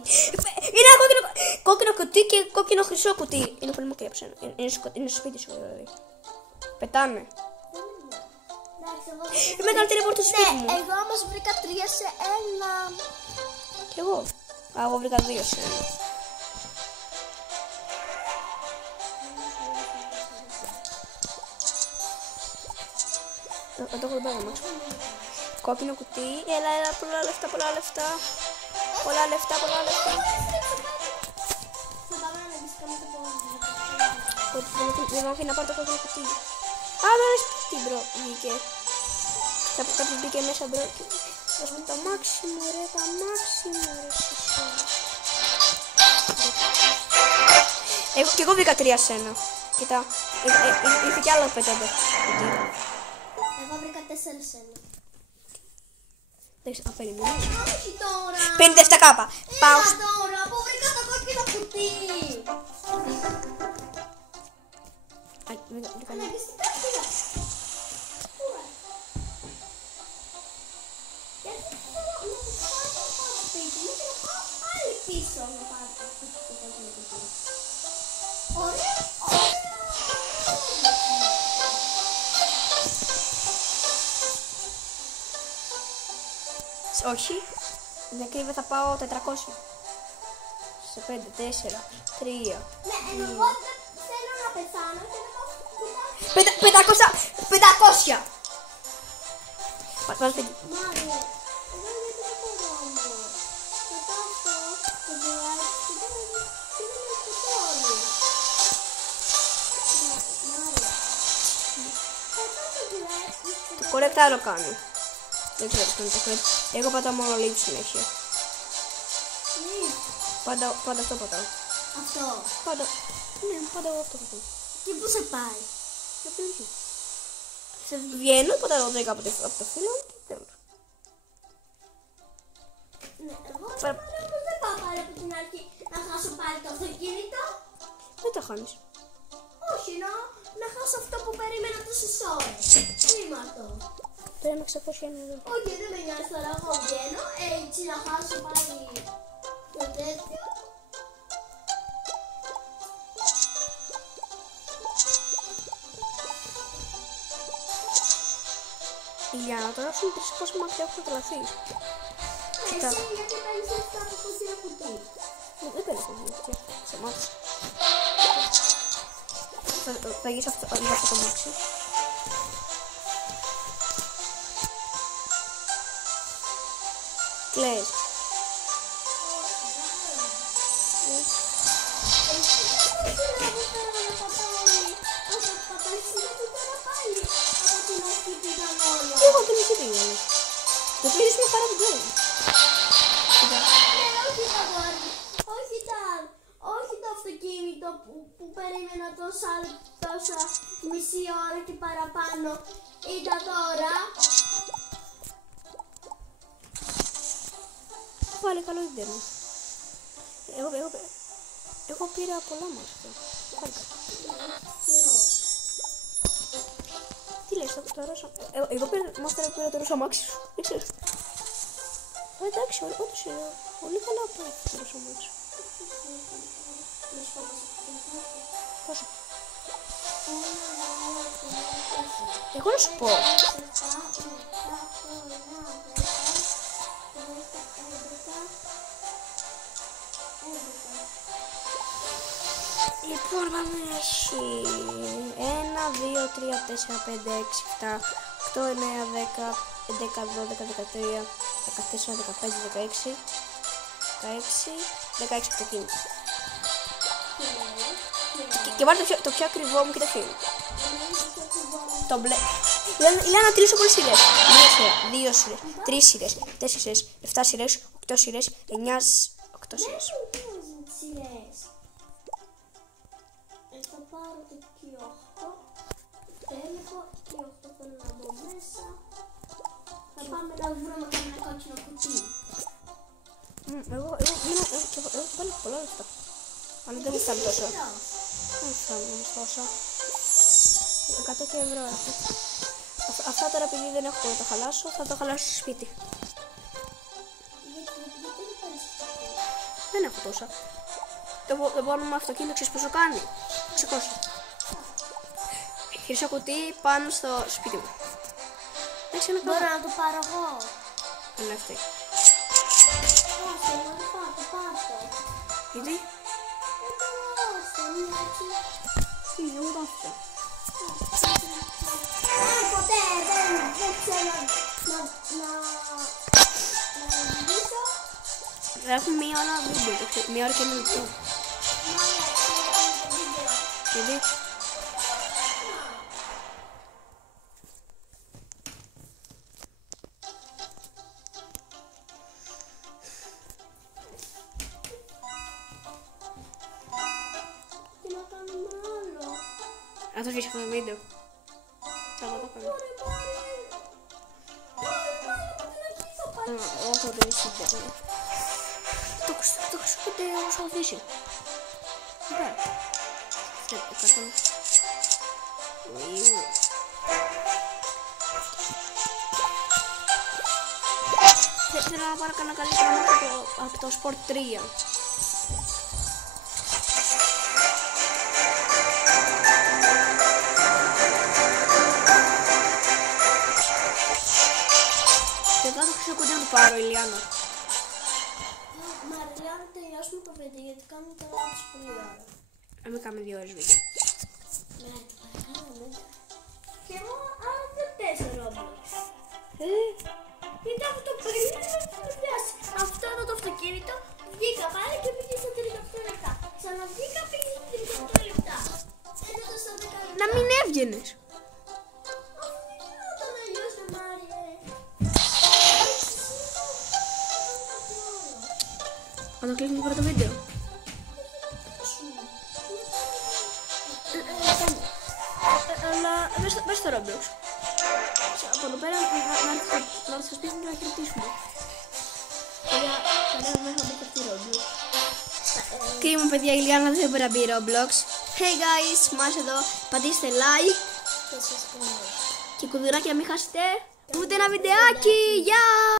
Είναι κόκκινο κουτί και κόκκινο χρυσό κουτί. Είναι πολύ μακριά από σένα. Είναι στο σπίτι σου δηλαδή. Πετάνε. Η μεγαλύτερη πόρτα στο σπίτι μου. Ναι, εγώ όμως βρήκα 3 σε 1. Κι εγώ. Εγώ βρήκα 2 σε 1. Το έχω εδώ μας. Κόκκινο κουτί. Έλα, πολλά λεφτά, πολλά λεφτά. Πολλά λεφτά, πολλά λεφτά. Θα πάμε να ανεβήσουμε το πόδι. Δεν μου αφήνει να πάρω το κόκκινο κουτί. Α, δεν είναι σπίτι, μπρο. Βγήκε. Κάποιος μπήκε μέσα, μπρο. Δώσουμε το μάξιμο, ρε, το μάξιμο, ρε, κι εγώ βρήκα 3 σε 1. Κοίτα, ήρθε κι άλλο 5 εδώ. Εγώ βρήκα 4 σε 1. Δεν ξέρω, περιμένω. Όχι τώρα. 57 κάπα. Πάω. Έλα τώρα που βρήκα το κόκκινο κουτί. Αναγκαστικά πήγα. Γιατί θέλω να το πάρω σπίτι μου και να πάω πάλι πίσω να πάρω το κόκκινο κουτί. Ωραία, ωραία. Όχι. Με κρύβε θα πάω 400. Σε 5, 4, 3. Ναι, εγώ δεν θέλω να πεθάνω και να πάω 500! Πάμε σπίτι. Μάρια, εγώ γιατί δεν μπορώ όμως. Μετά αυτό το δουλάκι και δεν με σκοτώνει. Μάρια. Μετά το δουλάκι Το κορεκτάρο κάνει. Δεν ξέρω τι το κορεκτάρο. Εγώ πατάω μόνο leave συνέχεια. Πάντα αυτό πατάω. Αυτό. Πάντα. Ναι, πάντα εγώ αυτό πατάω. Και πού σε πάει. Για πού είναι. Σε βγαίνω, πατάω 10 από το φίλο μου και τέλος. Ναι, εγώ δεν πάω πάλι από την αρχή να χάσω πάλι το αυτοκίνητο. Δεν το χάνεις. Όχι, να χάσω αυτό που περίμενα τόσες ώρες. Τι είμαι αυτό. Πρέπει να ξεχωρίσει εδώ. Όχι, δεν με νοιάζει τώρα, εγώ βγαίνω, έτσι να χάσω πάλι το τέτοιο. Ηλιάνα, τώρα σου είναι πόσο μακριά έχω τρελαθείς. Εσύ γιατί παίρνεις αυτά από το κόκκινο κουτί. Δεν παίρνω κουτί, σε μάτια. Θα γυρίσω αυτό το μάξι. Κλαις. Και εγώ την εκεί πήγαινε. Το πήγες μια χαρά που κάνει. Όχι το αυτοκίνητο που περίμενα τόσα μισή ώρα και παραπάνω. Ήταν τώρα. Πάλι καλό ίντερνετ. Εγώ πήρα πολλά μας αυτό. Πάλι καλό. Τι λες τώρα, εγώ πήρα το ρωσο αμάξι σου. Δεν ξέρω. Εντάξει, όντως είναι πολύ καλά πάει το ρωσο αμάξι. Πόσο? Εγώ να σου πω. Λοιπόν, πάμε έχει 1, 2, 3, 4, 5, 6, 7, 8, 9, 10, 11, 12, 13, 14, 15, 16, 16 αυτοκίνητα. Και βάλτε το πιο ακριβό μου και το φίλο. Το μπλε. Λέω να τρίσω πολλές σειρές. 2 σειρές, 3 σειρές, 4 σειρές, 7 σειρές, 8 σειρές, 9, 8 σειρές. πάρω το Q8. Τέλεχο, Q8 θέλω να μπω μέσα. Θα πάμε να βρούμε ένα κόκκινο κουτί. Εγώ βάλω πολλά λεφτά. Αλλά δεν μου φτάνει τόσο. Δεν φτάνει τόσο. 100 ευρώ έχω. Αυτά τώρα επειδή δεν έχω να τα χαλάσω, θα το χαλάσω στο σπίτι. Δεν έχω τόσα. Το επόμενο αυτοκίνητο ξέρεις πόσο κάνει? 600. Χρυσό κουτί πάνω στο σπίτι μου. Μπορώ να το πάρω εγώ. Είναι αυτή. Όχι, να το πάρω. Γιατί? Είναι εγώ το αυτό. Ποτέ δεν ξέρω να μιλήσω. Έχουμε μία ώρα βίντεο, μία ώρα και ένα λεπτό. Γιατί? Τι να κάνουμε άλλο. Να το αφήσω αυτό το βίντεο. Θα το κάνω. Εγώ θα το αφήσω. Το χρησιμοποιείτε όμως θα αφήσει. Ωραία. Θέλω να πάρω κανένα καλύτερο από το Sport 3. Και τώρα το χρησιμοποιείτε να το πάρω, Ηλιάνα. Μαριλιά, να τελειώσουμε το βίντεο γιατί κάνουμε το λάθος πολύ ώρα. Μην κάνουμε 2 ώρες βίντεο. Και εγώ άλλο δεν παίζω Roblox. Γιατί αυτό το πριν δεν πιάσει. Αυτό εδώ το αυτοκίνητο βγήκα πάλι και πήγε στα 38 λεπτά. Ξαναβγήκα πήγε στα 38 λεπτά. Έδωσα στα 10 λεπτά. Να μην έβγαινες. Αφού δεν γινόταν αλλιώς ρε Μάριε. Θα το κλείσουμε πρώτο βίντεο. Αλλά μπες στο Roblox. Από εδώ πέρα να έρθει στο σπίτι να χαιρετήσουμε. Κανένα μέσα μπει και αυτή Roblox. Κρίμα παιδιά, η Ηλιάνα δεν μπορεί να μπει Roblox. Hey guys, μας εδώ, πατήστε like και κουδουράκια, μην χάσετε ούτε ένα βιντεάκι. Γεια!